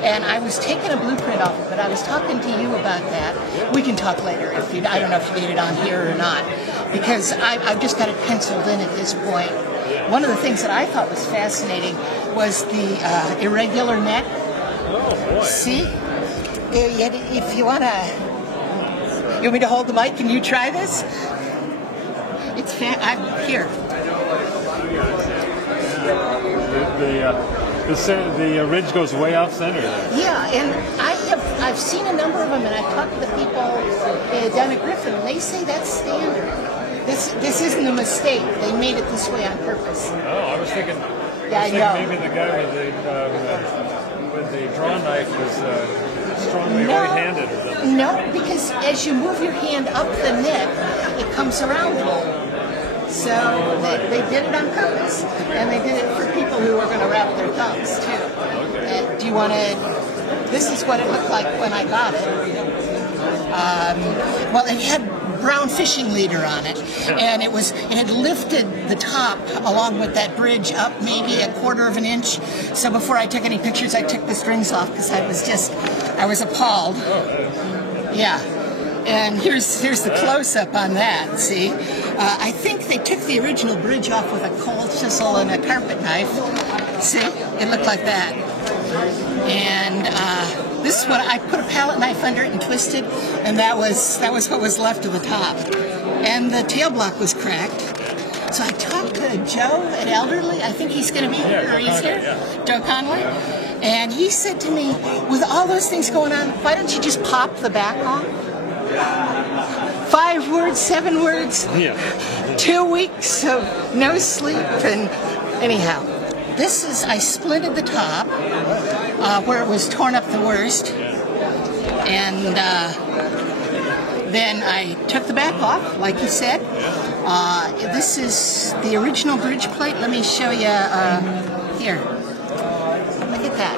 And I was taking a blueprint off it, but I was talking to you about that. We can talk later. I don't know if you need it on here or not, because I've just got it penciled in at this point. One of the things that I thought was fascinating was the irregular neck. Oh, boy. See? If you want me to hold the mic and you try this? It's I'm here. The ridge goes way off center there. Yeah, and I've seen a number of them, and I've talked to the people down at Griffin, and they say that's standard. This isn't a mistake. They made it this way on purpose. Oh, I was thinking maybe the guy with the draw knife was strongly right-handed or something. No, because as you move your hand up the neck, it comes around a little. So they did it on purpose, and they did it for people who were going to rattle their thumbs too. Do you want to? This is what it looked like when I got it. Well, it had brown fishing leader on it, and it had lifted the top along with that bridge up maybe 1/4 of an inch. So before I took any pictures, I took the strings off because I was appalled. Yeah. And here's the close-up on that, see? I think they took the original bridge off with a cold chisel and a carpet knife. See? It looked like that. And this is what I put a palette knife under it and twisted, and that was what was left of the top. And the tail block was cracked. So I talked to Joe at Elderly. I think he's going to be here, or he's here. Joe Conway. And he said to me, with all those things going on, why don't you just pop the back off? 5 words, 7 words, 2 weeks of no sleep, and anyhow. This is, I splinted the top where it was torn up the worst, and then I took the back off, like you said. This is the original bridge plate. Let me show you here. Look at that.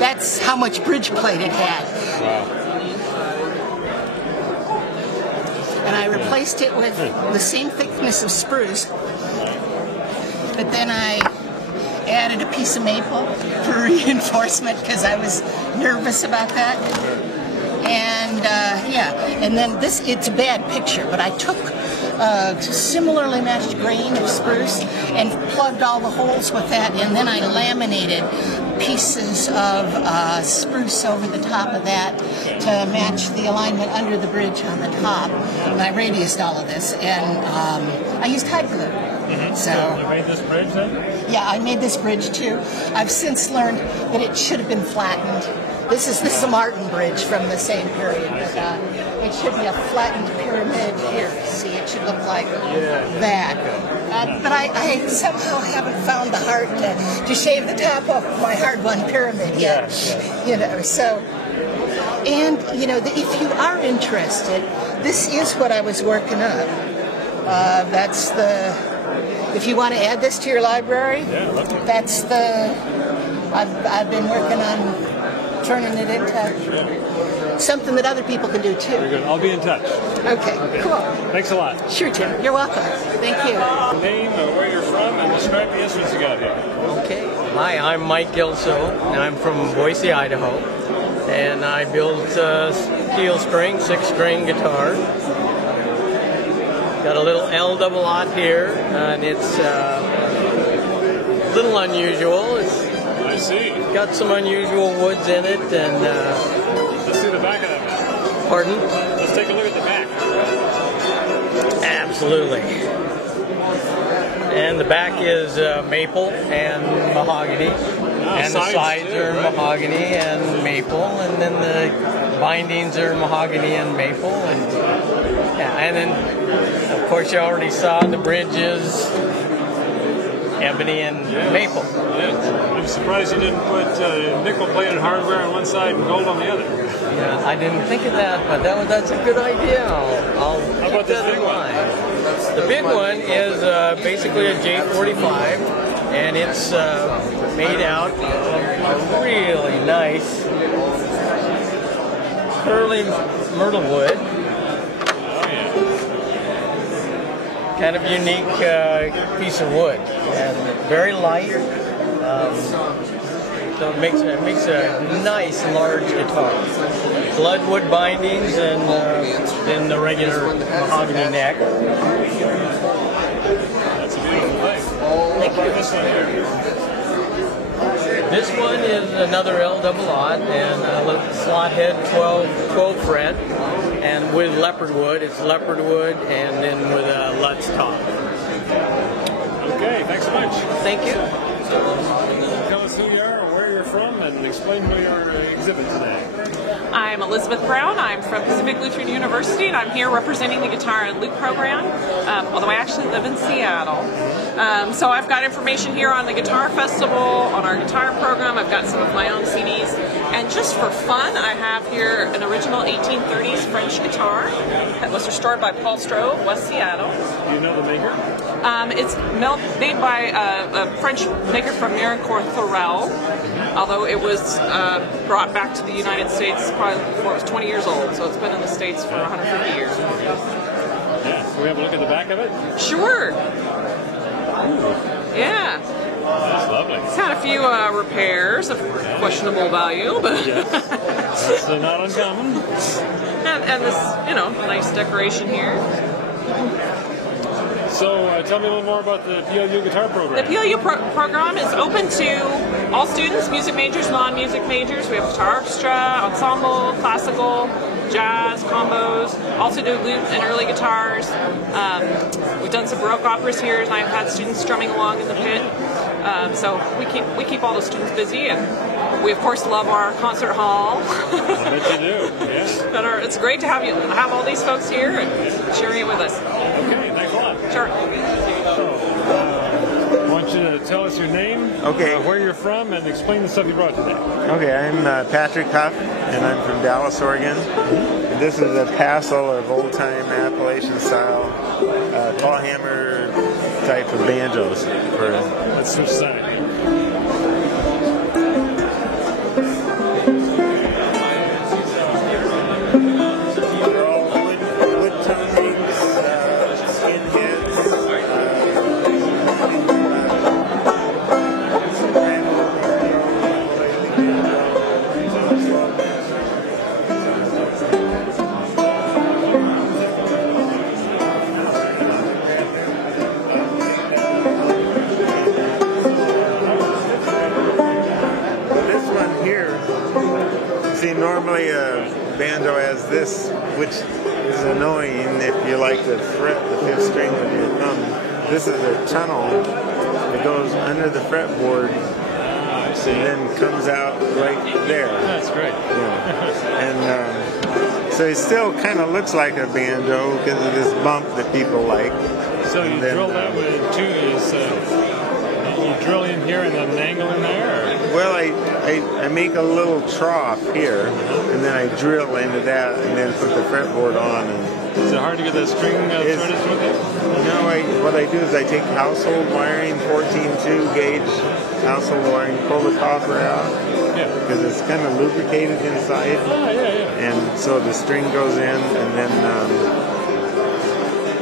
That's how much bridge plate it had. And I replaced it with the same thickness of spruce, but then I added a piece of maple for reinforcement because I was nervous about that. And and then this, it's a bad picture, but I took similarly matched grain of spruce and plugged all the holes with that, and then I laminated pieces of spruce over the top of that to match the alignment under the bridge on the top. And I radiused all of this, and I used hide glue. So you made this bridge then? Yeah, I made this bridge too. I've since learned that it should have been flattened. This is a Martin Bridge from the same period. It should be a flattened pyramid here. See, it should look like that. But I somehow haven't found the heart to shave the top off my hard-won pyramid yet. You know, so. And you know, if you are interested, this is what I was working up. That's the. If you want to add this to your library, that's the. I've been working on turning it into something that other people can do too. Very good. I'll be in touch. Okay, cool. Thanks a lot. Sure, Tim. You're welcome. Thank you. Name, where you're from, and describe the instruments you got here. Okay. Hi, I'm Mike Gilso, and I'm from Boise, Idaho. And I build steel string, 6-string guitar. Got a little L-double-aught here, and it's a little unusual. I see. Got some unusual woods in it, and let's see the back of that. Pardon? Let's take a look at the back. Absolutely. And the back is maple and mahogany, and the sides are mahogany and maple, and then the bindings are mahogany and maple, and then of course you already saw the bridges. Ebony and maple. Yeah. I'm surprised you didn't put nickel-plated hardware on one side and gold on the other. Yeah, I didn't think of that, but that's a good idea. I'll How about this big one? The big one is basically a J45, and it's made out of a really nice curly myrtle wood. Kind of unique piece of wood, and very light. So it makes a nice large guitar. Bloodwood bindings and then the regular mahogany neck. That's a beautiful thing. This one here. This one is another L-double-aught and a slot head 12 fret. And with leopard wood, it's leopard wood, and then with a Lutz top. Okay, thanks so much. Thank you. Tell us who you are, where you're from, and explain who your exhibit today. I'm Elizabeth Brown. I'm from Pacific Lutheran University, and I'm here representing the Guitar and Lute program, although I actually live in Seattle. So I've got information here on the Guitar Festival, on our guitar program. I've got some of my own CDs. And just for fun, I have here an original 1830s French guitar that was restored by Paul Stroh, West Seattle. Do you know the maker? It's made by a French maker from Mirecourt Thorel, although it was brought back to the United States probably before it was 20 years old, so it's been in the States for 150 years. Yeah, can we have a look at the back of it? Sure. Yeah. That's lovely. It's had a few repairs of questionable value, but yes. That's not uncommon. And this, nice decoration here. So tell me a little more about the PLU guitar program. The PLU program is open to all students, music majors, non-music majors. We have guitar orchestra, ensemble, classical, jazz, combos. Also do lute and early guitars. We've done some Baroque operas here, and I've had students strumming along in the pit. So we keep all the students busy, and we of course love our concert hall. I bet you do. Yeah. It's great to have all these folks here and sharing it with us. Okay, thanks a lot. Sure. I want you to tell us your name, where you're from, and explain the stuff you brought today. Okay, I'm Patrick Huff, and I'm from Dallas, Oregon. And this is a passel of old-time Appalachian style claw hammer type of banjos. Let's switch sides. Normally a banjo has this, which is annoying if you like to fret the fifth string with your thumb. This is a tunnel that goes under the fretboard and then comes out right there. That's great. Yeah. And so it still kind of looks like a banjo because of this bump that people like. So you drill that with you drill in here and then an angle in there? Or? Well, I make a little trough here, and then I drill into that, and then put the fretboard on. And is it hard to get that string threaded with it? No, what I do is I take household wiring, 14-2 gauge household wiring, pull the copper out, because it's kind of lubricated inside. And so the string goes in, and then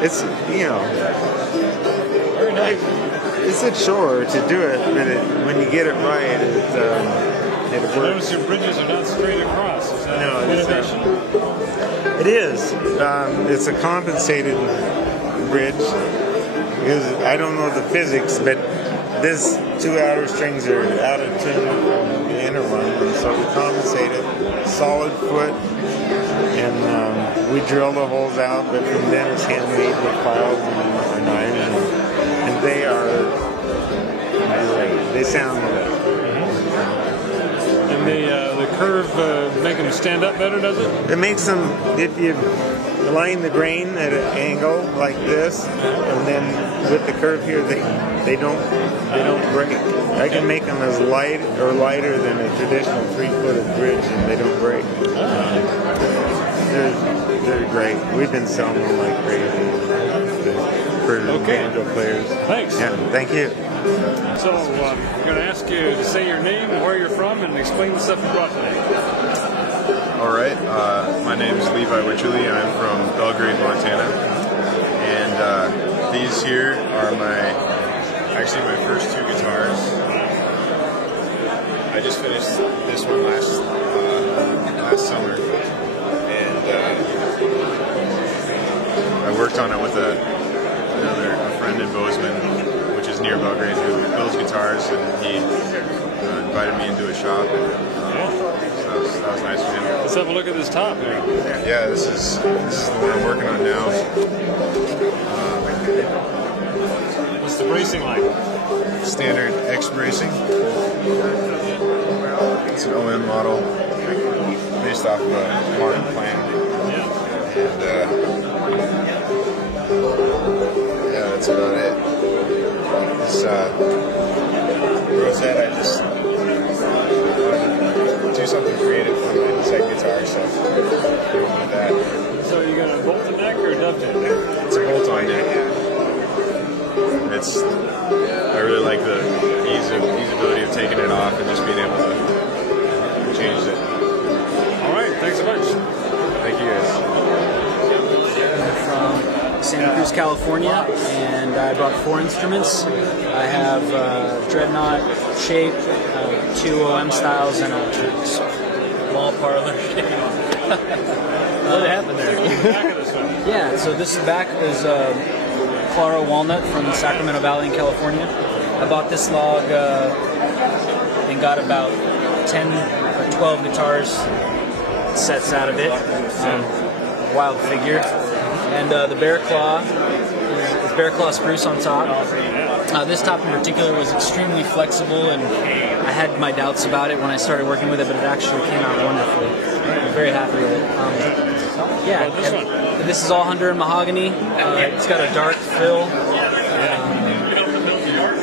it's, very nice. It's a chore to do it, but when you get it right, it works. Notice your bridges are not straight across. Is that innovation? It is. It's a compensated bridge because I don't know the physics, but this two outer strings are out of tune from the inner one, and so we compensate it. Solid foot, and we drill the holes out, but from then it's handmade with files and knives, and they are great. They sound great. And the curve make them stand up better, does it? It makes them, if you line the grain at an angle like this, and then with the curve here, they don't break. I can make them as light or lighter than a traditional 3-footed bridge, and they don't break. They're great. We've been selling them like crazy for banjo players. Thanks. Yeah, thank you. So I'm going to ask you to say your name and where you're from and explain the stuff you brought today. All right. My name is Levi Witcherly. I'm from Belgrade, Montana. And these here are my first two guitars. I just finished this one last summer. And I worked on it with a friend in Bozeman, which is near Belgrade, who builds guitars, and he invited me into a shop, and so that was nice of him. Let's have a look at this top here. Yeah, this is the one I'm working on now. What's the bracing like? Standard X bracing. It's an OM model based off of a Martin plan. And that's about it. This Rosette, I just do something creative for my second guitar, so with that. So you got a bolt neck or a dovetail neck? It's a bolt-on neck. I really like the easeability of taking it off and just being able to change it. All right, thanks a bunch. Thank you guys. From Santa Cruz, California, and I brought 4 instruments. I have Dreadnought shape, 2 OM styles, and a small parlor shape. What happened there? Yeah, so this back is Claro Walnut from Sacramento Valley in California. I bought this log and got about 10 or 12 guitars sets out of it. Wild figure. And the Bear Claw is Bear Claw spruce on top. This top in particular was extremely flexible, and I had my doubts about it when I started working with it, but it actually came out wonderfully. I'm very happy with it. Yeah, this is all Honduran mahogany. It's got a dark fill.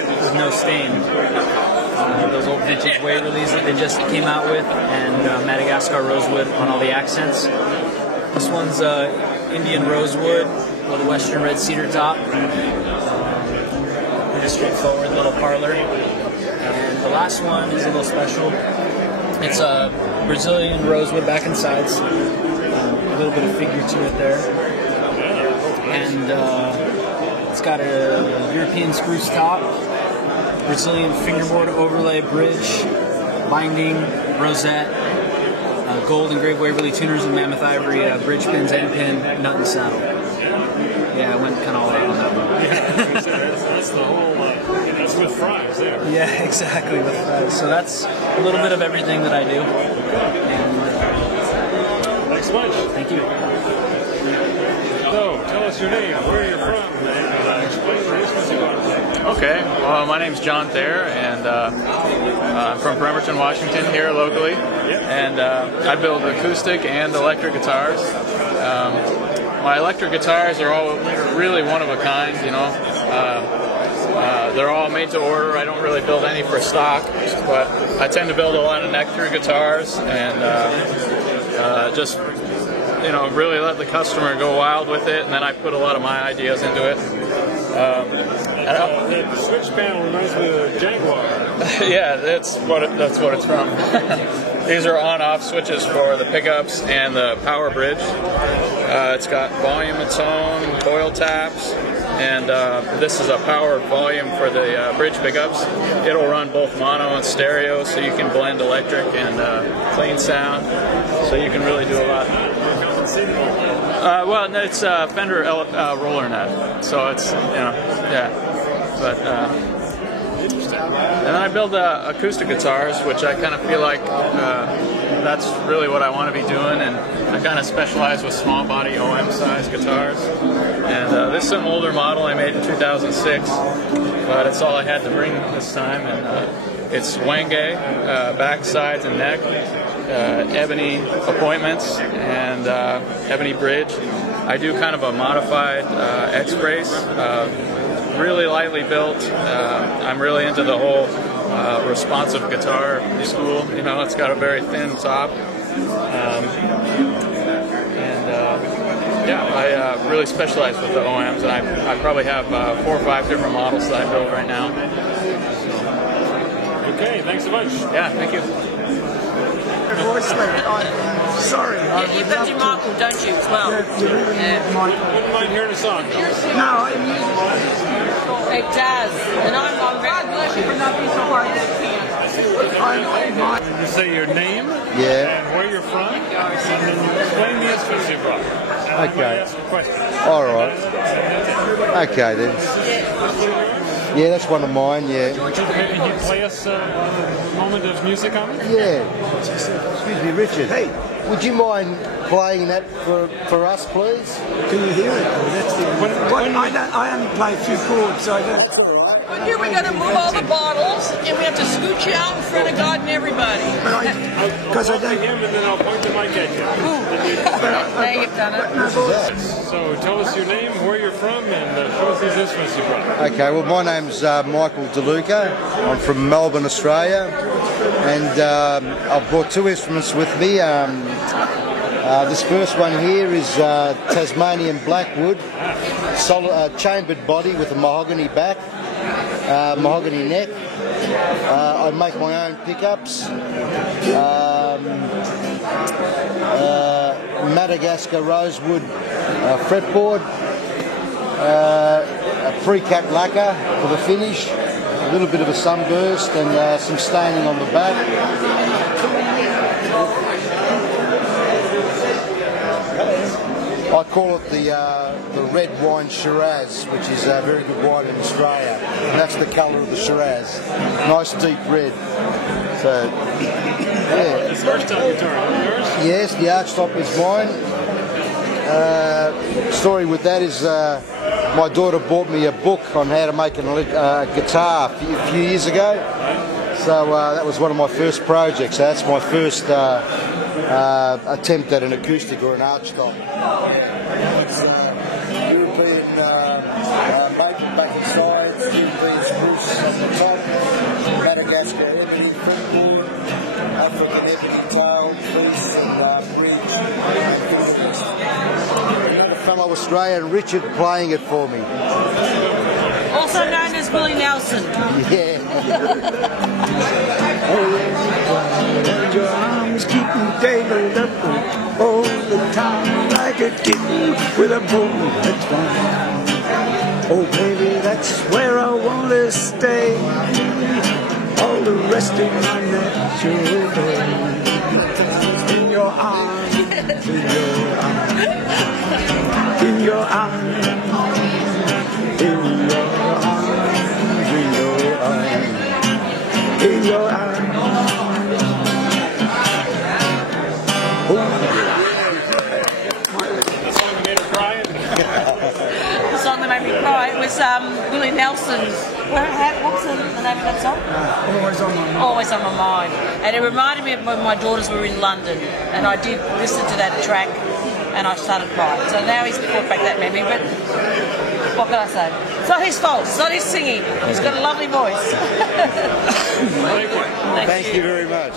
There's no stain. Those old vintage Waverleys that they just came out with, and Madagascar rosewood on all the accents. This one's Indian rosewood with a Western red cedar top. Pretty straightforward little parlor. And the last one is a little special. It's a Brazilian rosewood back and sides. A little bit of figure to it there. And it's got a European spruce top, Brazilian fingerboard overlay bridge, binding, rosette, gold engraved Waverly tuners and mammoth ivory bridge pins, end pin, nut and saddle. Yeah, I went kind of all out on that one. That's the whole, that's with fries there. Yeah, exactly, with fries. So that's a little bit of everything that I do. And thanks so much. Thank you. So, tell us your name, where you're from, and explain the business you are. Okay, well, my name's John Thayer, and I'm from Bremerton, Washington, here locally. And I build acoustic and electric guitars. My electric guitars are all really one of a kind, you know. They're all made to order. I don't really build any for stock, but I tend to build a lot of neck-through guitars and just, you know, really let the customer go wild with it, and then I put a lot of my ideas into it. The switch panel reminds me of the Jaguar. Yeah, that's what it's from. These are on-off switches for the pickups and the power bridge. It's got volume and tone, coil taps, and this is a power volume for the bridge pickups. It'll run both mono and stereo, so you can blend electric and clean sound. So you can really do a lot. Well, it's Fender roller net, so it's, you know, yeah. But and then I build acoustic guitars, which I kind of feel like that's really what I want to be doing, and I kind of specialize with small body OM size guitars. And this is an older model I made in 2006, but it's all I had to bring this time. And it's Wenge, back, sides, and neck, ebony appointments, and ebony bridge. I do kind of a modified X-brace. Really lightly built. I'm really into the whole responsive guitar school. You know, it's got a very thin top. Yeah, I really specialize with the OMs, and I probably have 4 or 5 different models that I build right now. Okay, thanks so much. Yeah, thank you. Sorry. You've got your Michael, don't you, as well? Wouldn't mind hearing a song. No, it does. And I'm God bless you for not being so hard to You say your name, Yeah. and where you're from, and then you explain the instruments you brought. Okay. Ask a question. All right. Okay then. Yeah, that's one of mine. Yeah. Can you play us a moment of music on it? Yeah. Excuse me, Richard. Hey, would you mind playing that for us, please? Can you hear it? That's the I only play a few chords, so I don't. But here we got to move all the bottles, and we have to scoot you out in front of God and everybody. Because I don't. Him, and then I'll point the mic at you. Now you've done it. So tell us your name, where you're from, and show us these instruments you brought. Okay, well, my name's Michael DeLuca. I'm from Melbourne, Australia, and I've brought 2 instruments with me. This first one here is Tasmanian Blackwood, solid, chambered body with a mahogany back, mahogany neck. I make my own pickups. Madagascar rosewood fretboard, a pre-cut lacquer for the finish, a little bit of a sunburst and some staining on the back. I call it the red wine Shiraz, which is a very good wine in Australia. And that's the colour of the Shiraz. Nice deep red. So, yeah. This archtop guitar, yours? Yes, the archtop is mine. Story with that is my daughter bought me a book on how to make a guitar a few years ago. So that was one of my first projects. So that's my first attempt at an acoustic or an archtop. It's European maple backing sides, European spruce on the top, Madagascar ebony fretboard, African ebony tail, piece and bridge. Another fellow Australian, Richard, playing it for me. Also known as Willie Nelson. Yeah. And your arms keep me tangled up all the time like a kitten with a bone that's fine. Oh baby, that's where I want to stay all the rest of my natural days. In your arms, in your arms, in your arms, in your arms, in your arms, in your arms. The song that made me cry, it was Willie Nelson's, what was the name of that song? Always on my mind. Always on my mind. And it reminded me of when my daughters were in London, and I did listen to that track, and I started crying. So now he's brought back that memory, but what can I say? It's not his fault, it's not his singing. He's got a lovely voice. Thank you very much.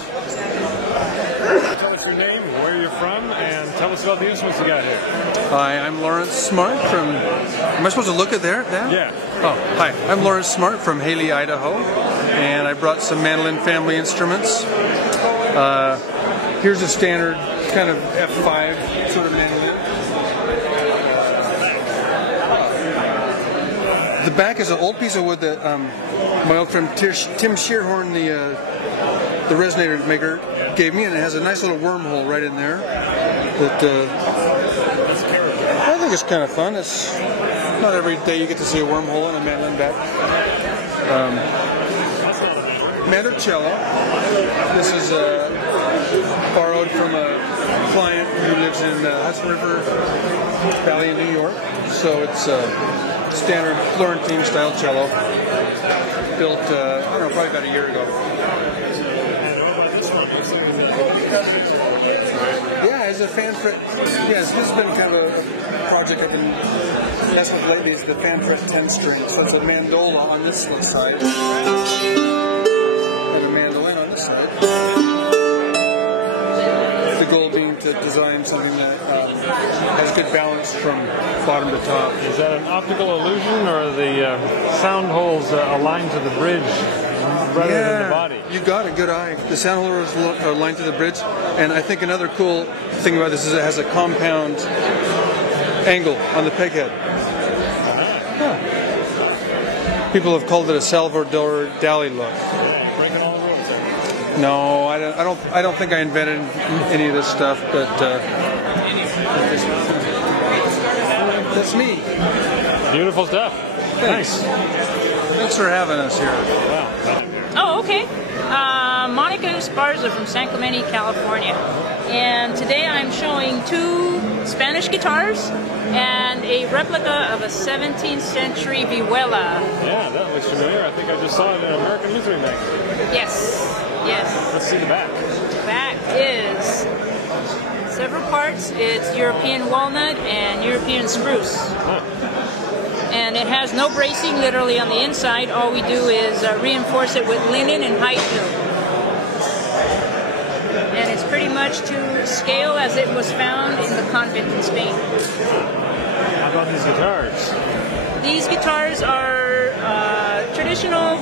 Tell us your name, where you're from, and tell us about the instruments you got here. Hi, I'm Lawrence Smart from... Am I supposed to look at there? Yeah. Oh, hi. I'm Lawrence Smart from Haley, Idaho, and I brought some mandolin family instruments. Here's a standard kind of F5 sort of mandolin. The back is an old piece of wood that my old friend Tim Shearhorn, the resonator maker, gave me, and it has a nice little wormhole right in there. That I think it's kind of fun. It's not every day you get to see a wormhole in a mandolin back. Mandocello. This is borrowed from a client who lives in Hudson River Valley in New York. So it's a standard Florentine style cello, built I don't know, probably about a year ago. Yeah, it's a fan fret. Yes, this has been kind of a project I've been messing with lately. Is the fan fret 10 string. So it's a mandola on this side and a mandolin on this side. The goal being to design something that has good balance from bottom to top. Is that an optical illusion, or are the sound holes aligned to the bridge rather than the body? You got a good eye. The sound holes are aligned to the bridge, and I think another cool thing about this is it has a compound angle on the peg head. Huh. People have called it a Salvador Dali look. Breaking all the rules. No, I don't think I invented any of this stuff, but that's me. Beautiful stuff. Thanks. Thanks for having us here. Wow. Oh, okay. Monica Esparza from San Clemente, California. And today I'm showing two Spanish guitars and a replica of a 17th century vihuela. Yeah, that looks familiar. I think I just saw it in American History magazine. Yes, yes. Let's see the back. The back is several parts. It's European walnut and European spruce. Huh. And it has no bracing literally on the inside. All we do is reinforce it with linen and height glue. And it's pretty much to scale as it was found in the convent in Spain. How about these guitars? These guitars are traditional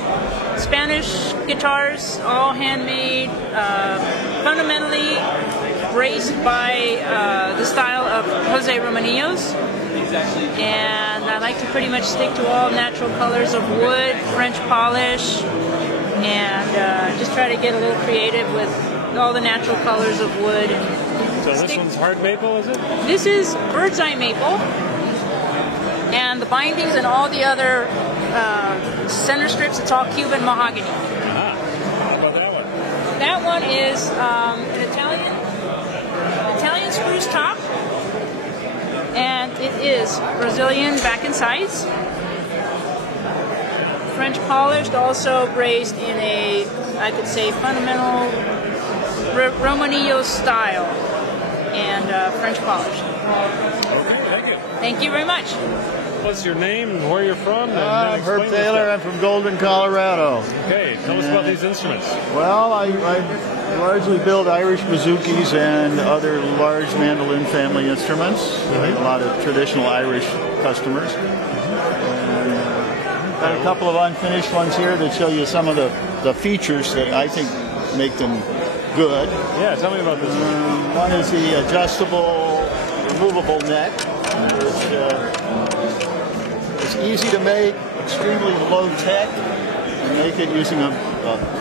Spanish guitars, all handmade, fundamentally braced by the style of Jose Romanillos. And I like to pretty much stick to all natural colors of wood, French polish, and just try to get a little creative with all the natural colors of wood and So this one's hard maple, is it? This is bird's eye maple, and the bindings and all the other center strips, it's all Cuban mahogany. How about that one? That one is an Italian spruce top, and it is Brazilian back and sides. French polished, also braced in a, I could say, fundamental Romanillo style, and French polished. Okay, thank you. Thank you very much. What's your name and where you're from? I'm Herb Taylor. I'm from Golden, Colorado. Okay, tell us about these instruments. Well, I largely build Irish bouzoukis and other large mandolin family instruments. I have a lot of traditional Irish customers. Got a couple of unfinished ones here that show you some of the features that I think make them good. Yeah, tell me about this one. One is the adjustable, removable neck. It's easy to make, extremely low tech. You make it using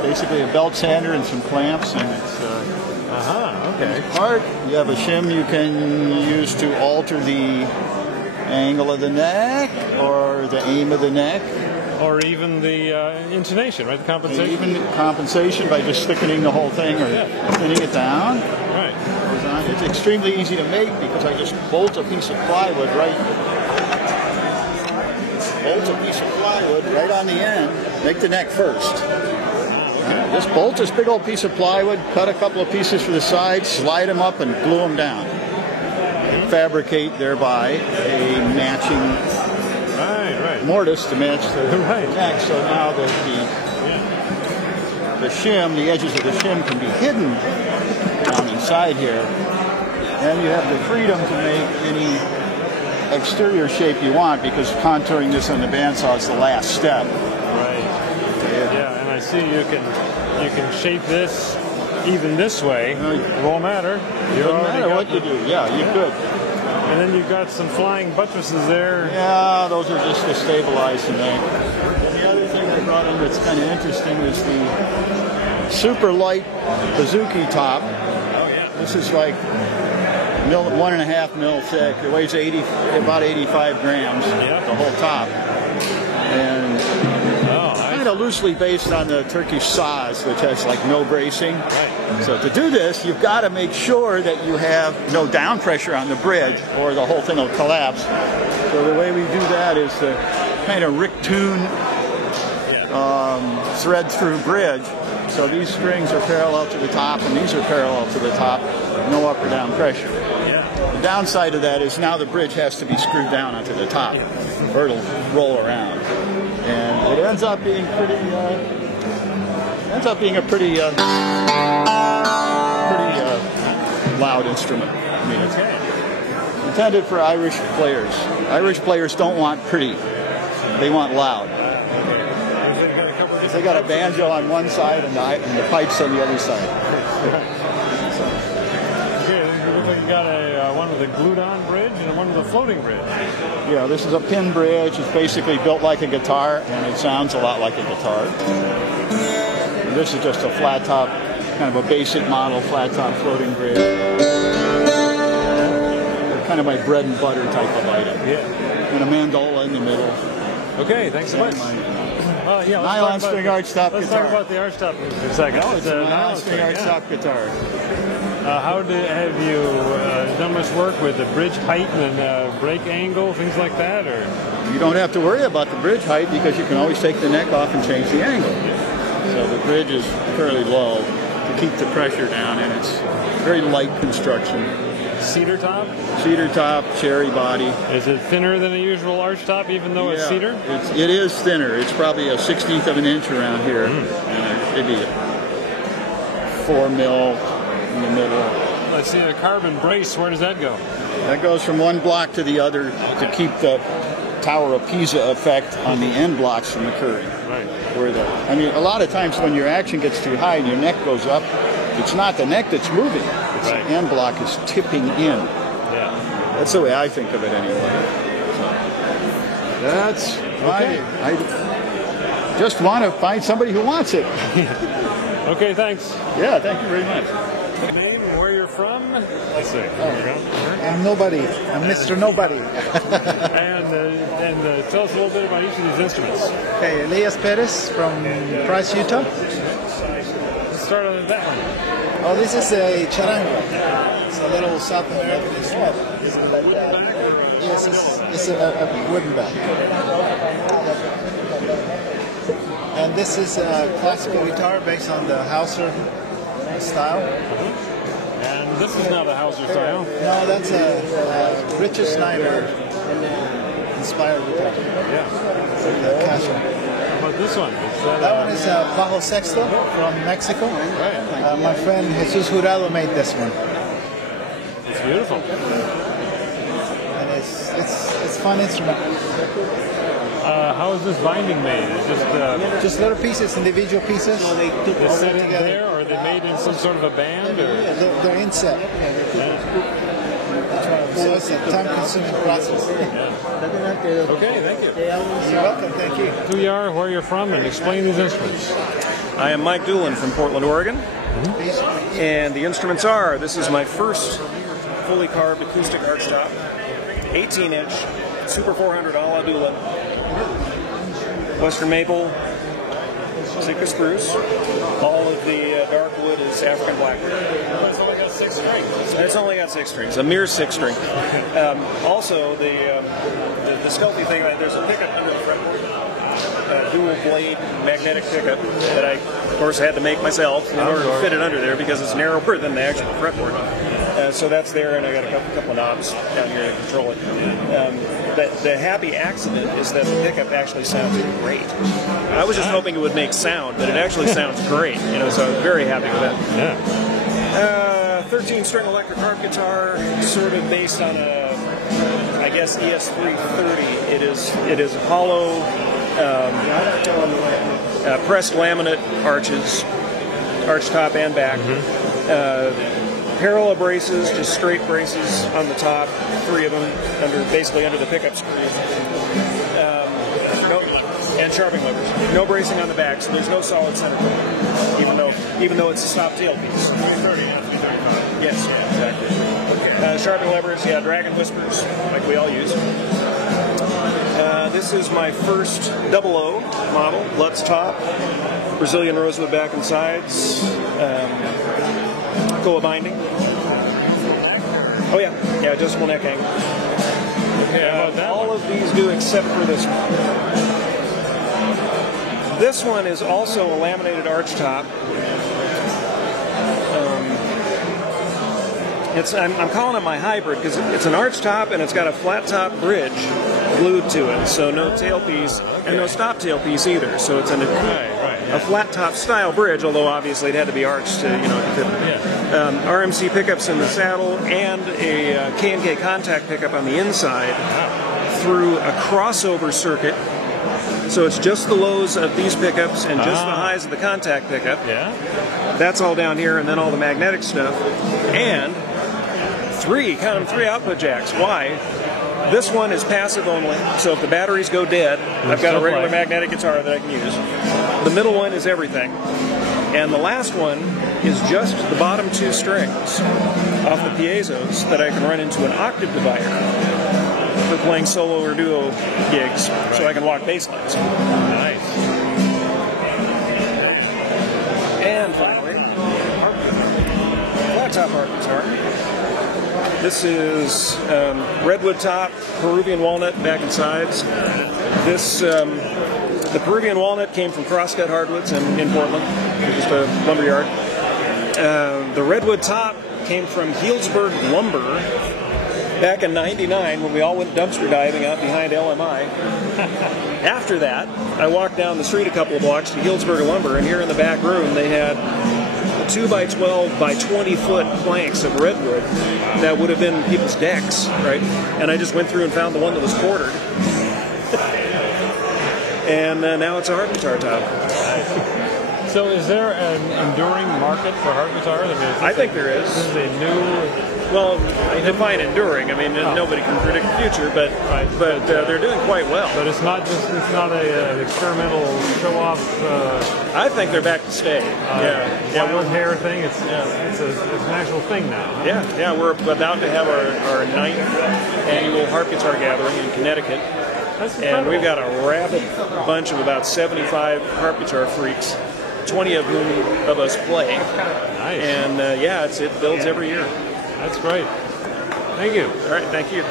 basically a belt sander and some clamps, and it's okay. hard. You have a shim you can use to alter the angle of the neck or the aim of the neck. Or even the intonation, right? The compensation? Even compensation by just thickening the whole thing or thinning it down. Right. It's extremely easy to make because I just bolt a piece of plywood right on the end, make the neck first. Just bolt this big old piece of plywood, cut a couple of pieces for the sides, slide them up and glue them down. And fabricate thereby a matching mortise to match the neck, so now the shim, the edges of the shim can be hidden down inside here, and you have the freedom to make any exterior shape you want because contouring this on the bandsaw is the last step. Right. Yeah, and I see you can shape this even this way. It won't matter. It doesn't matter what you do. Yeah, you could. And then you've got some flying buttresses there. Yeah, those are just to stabilize the neck. And the other thing I brought in that's kind of interesting is the super light bouzouki top. This is like 1.5 mil thick. It weighs about 85 grams, the whole top. And kind of loosely based on the Turkish saz, which has like no bracing. So to do this, you've got to make sure that you have no down pressure on the bridge or the whole thing will collapse. So the way we do that is to kind of Rick-tune thread through bridge. So these strings are parallel to the top and these are parallel to the top, no up or down pressure. The downside of that is now the bridge has to be screwed down onto the top or it'll roll around. And it ends up being a pretty loud instrument. I mean, it's intended for Irish players. Irish players don't want pretty; they want loud. They got a banjo on one side and the pipes on the other side. Okay, it looks like you got one with a glued-on bridge and one with a floating bridge. Yeah, this is a pin bridge. It's basically built like a guitar, and it sounds a lot like a guitar. And this is just a flat top, kind of a basic model flat top floating bridge. Kind of my bread and butter type of item. Yeah. And a mandola in the middle. Okay, thanks so much. Nylon string archtop guitar. Let's talk about the archtop for a second. No, it's a nylon string archtop guitar. Have you done much work with the bridge height and break angle, things like that, or? You don't have to worry about the bridge height because you can always take the neck off and change the angle. So the bridge is fairly low to keep the pressure down, and it's very light construction. Cedar top? Cedar top, cherry body. Is it thinner than a usual arch top, even though it's cedar? It is thinner. It's probably a 1/16 of an inch around here, and maybe 4 mil in the middle. Let's see, the carbon brace, where does that go? That goes from one block to the other to keep the Tower of Pisa effect on the end blocks from occurring. Right. I mean, a lot of times when your action gets too high and your neck goes up, it's not the neck that's moving. It's the end block is tipping in. Yeah. That's the way I think of it anyway. So that's okay. I just want to find somebody who wants it. Okay, thanks. Yeah, thank you very much. Name, where you're from, and let's see. There we go. I'm nobody. I'm Mr. Nobody. and tell us a little bit about each of these instruments. Okay, Elias Perez from Price, Utah. Let's start on that one. Oh, this is a charango. It's a little South American instrument. Yes, it's a wooden bag. And this is a classical guitar based on the Hauser style. And this is not a Hauser style? No, that's a Richard Snyder inspired guitar. Yeah. How about this one? That one is a Bajo Sexto from Mexico. Right. My friend Jesus Jurado made this one. It's beautiful. And it's fun instrument. How is this binding made? It's just little pieces, individual pieces. They set in there, or are they made in some sort of a band? Or? Yeah, they're inset. So it's a time-consuming process. Okay, thank you. You're welcome, thank you. Who you are, where you're from, and explain these instruments. I am Mike Doolin from Portland, Oregon. And the instruments are, this is my first fully carved acoustic archtop, 18-inch, Super 400 a la Doolin, Western maple, Sitka spruce. All of the dark wood is African blackwood. It's only got 6 strings. It's only got 6 strings, a mere 6 string. Also, the stealthy thing, there's a pickup under the fretboard, a dual blade magnetic pickup that I, of course, had to make myself in order to fit it under there because it's narrower than the actual fretboard. So that's there, and I got a couple of knobs down here to control it. The happy accident is that the pickup actually sounds great. I was just hoping it would make sound, but it actually sounds great. So I was very happy with that. Yeah. 13-string electric harp guitar, sort of based on a, I guess, ES330. It is hollow, pressed laminate arches, arch top and back. Parallel braces, just straight braces on the top, 3 of them basically under the pickup screw. And sharpening levers. No bracing on the back, so there's no solid center point, even though it's a stop tail piece. 330 and 335. Yes, exactly. Sharpening levers, yeah, dragon whispers, like we all use. This is my first 00 model, Lutz top, Brazilian rosewood back and sides, Koa binding. Oh yeah, adjustable neck angle. All of these do except for this one. This one is also a laminated arch top. I'm calling it my hybrid because it's an arch top and it's got a flat top bridge glued to it, so no tailpiece and no stop tailpiece either. So it's a flat top style bridge, although obviously it had to be arched to fit it. RMC pickups in the saddle and a K&K contact pickup on the inside through a crossover circuit. So it's just the lows of these pickups and just the highs of the contact pickup. Yeah. That's all down here, and then all the magnetic stuff. And 3 output jacks. Why? This one is passive only, so if the batteries go dead, I've got a regular magnetic guitar that I can use. The middle one is everything. And the last one is just the bottom 2 strings off the piezos that I can run into an octave divider for playing solo or duo gigs, so I can walk bass lines. Nice. And finally, flat top harp guitar. This is redwood top, Peruvian walnut back and sides. The Peruvian walnut came from Crosscut Hardwoods in Portland, just a lumber yard. The redwood top came from Healdsburg Lumber back in '99 when we all went dumpster diving out behind LMI. After that, I walked down the street a couple of blocks to Healdsburg Lumber, and here in the back room they had 2x12 by 20 foot planks of redwood that would have been people's decks, right? And I just went through and found the one that was quartered. And now it's a harp guitar top. So is there an enduring market for harp guitars? I mean, I think there is. This is a new... Well, I define enduring. I mean, nobody can predict the future, but they're doing quite well. But it's not an experimental show-off. I think they're back to stay. Wild hair thing. It's an actual thing now. Huh? Yeah. We're about to have our 9th annual harp guitar gathering in Connecticut. And we've got a rabid bunch of about 75 harp guitar freaks, 20 of whom of us play. Nice. And it builds every year. That's great. Thank you. All right, thank you.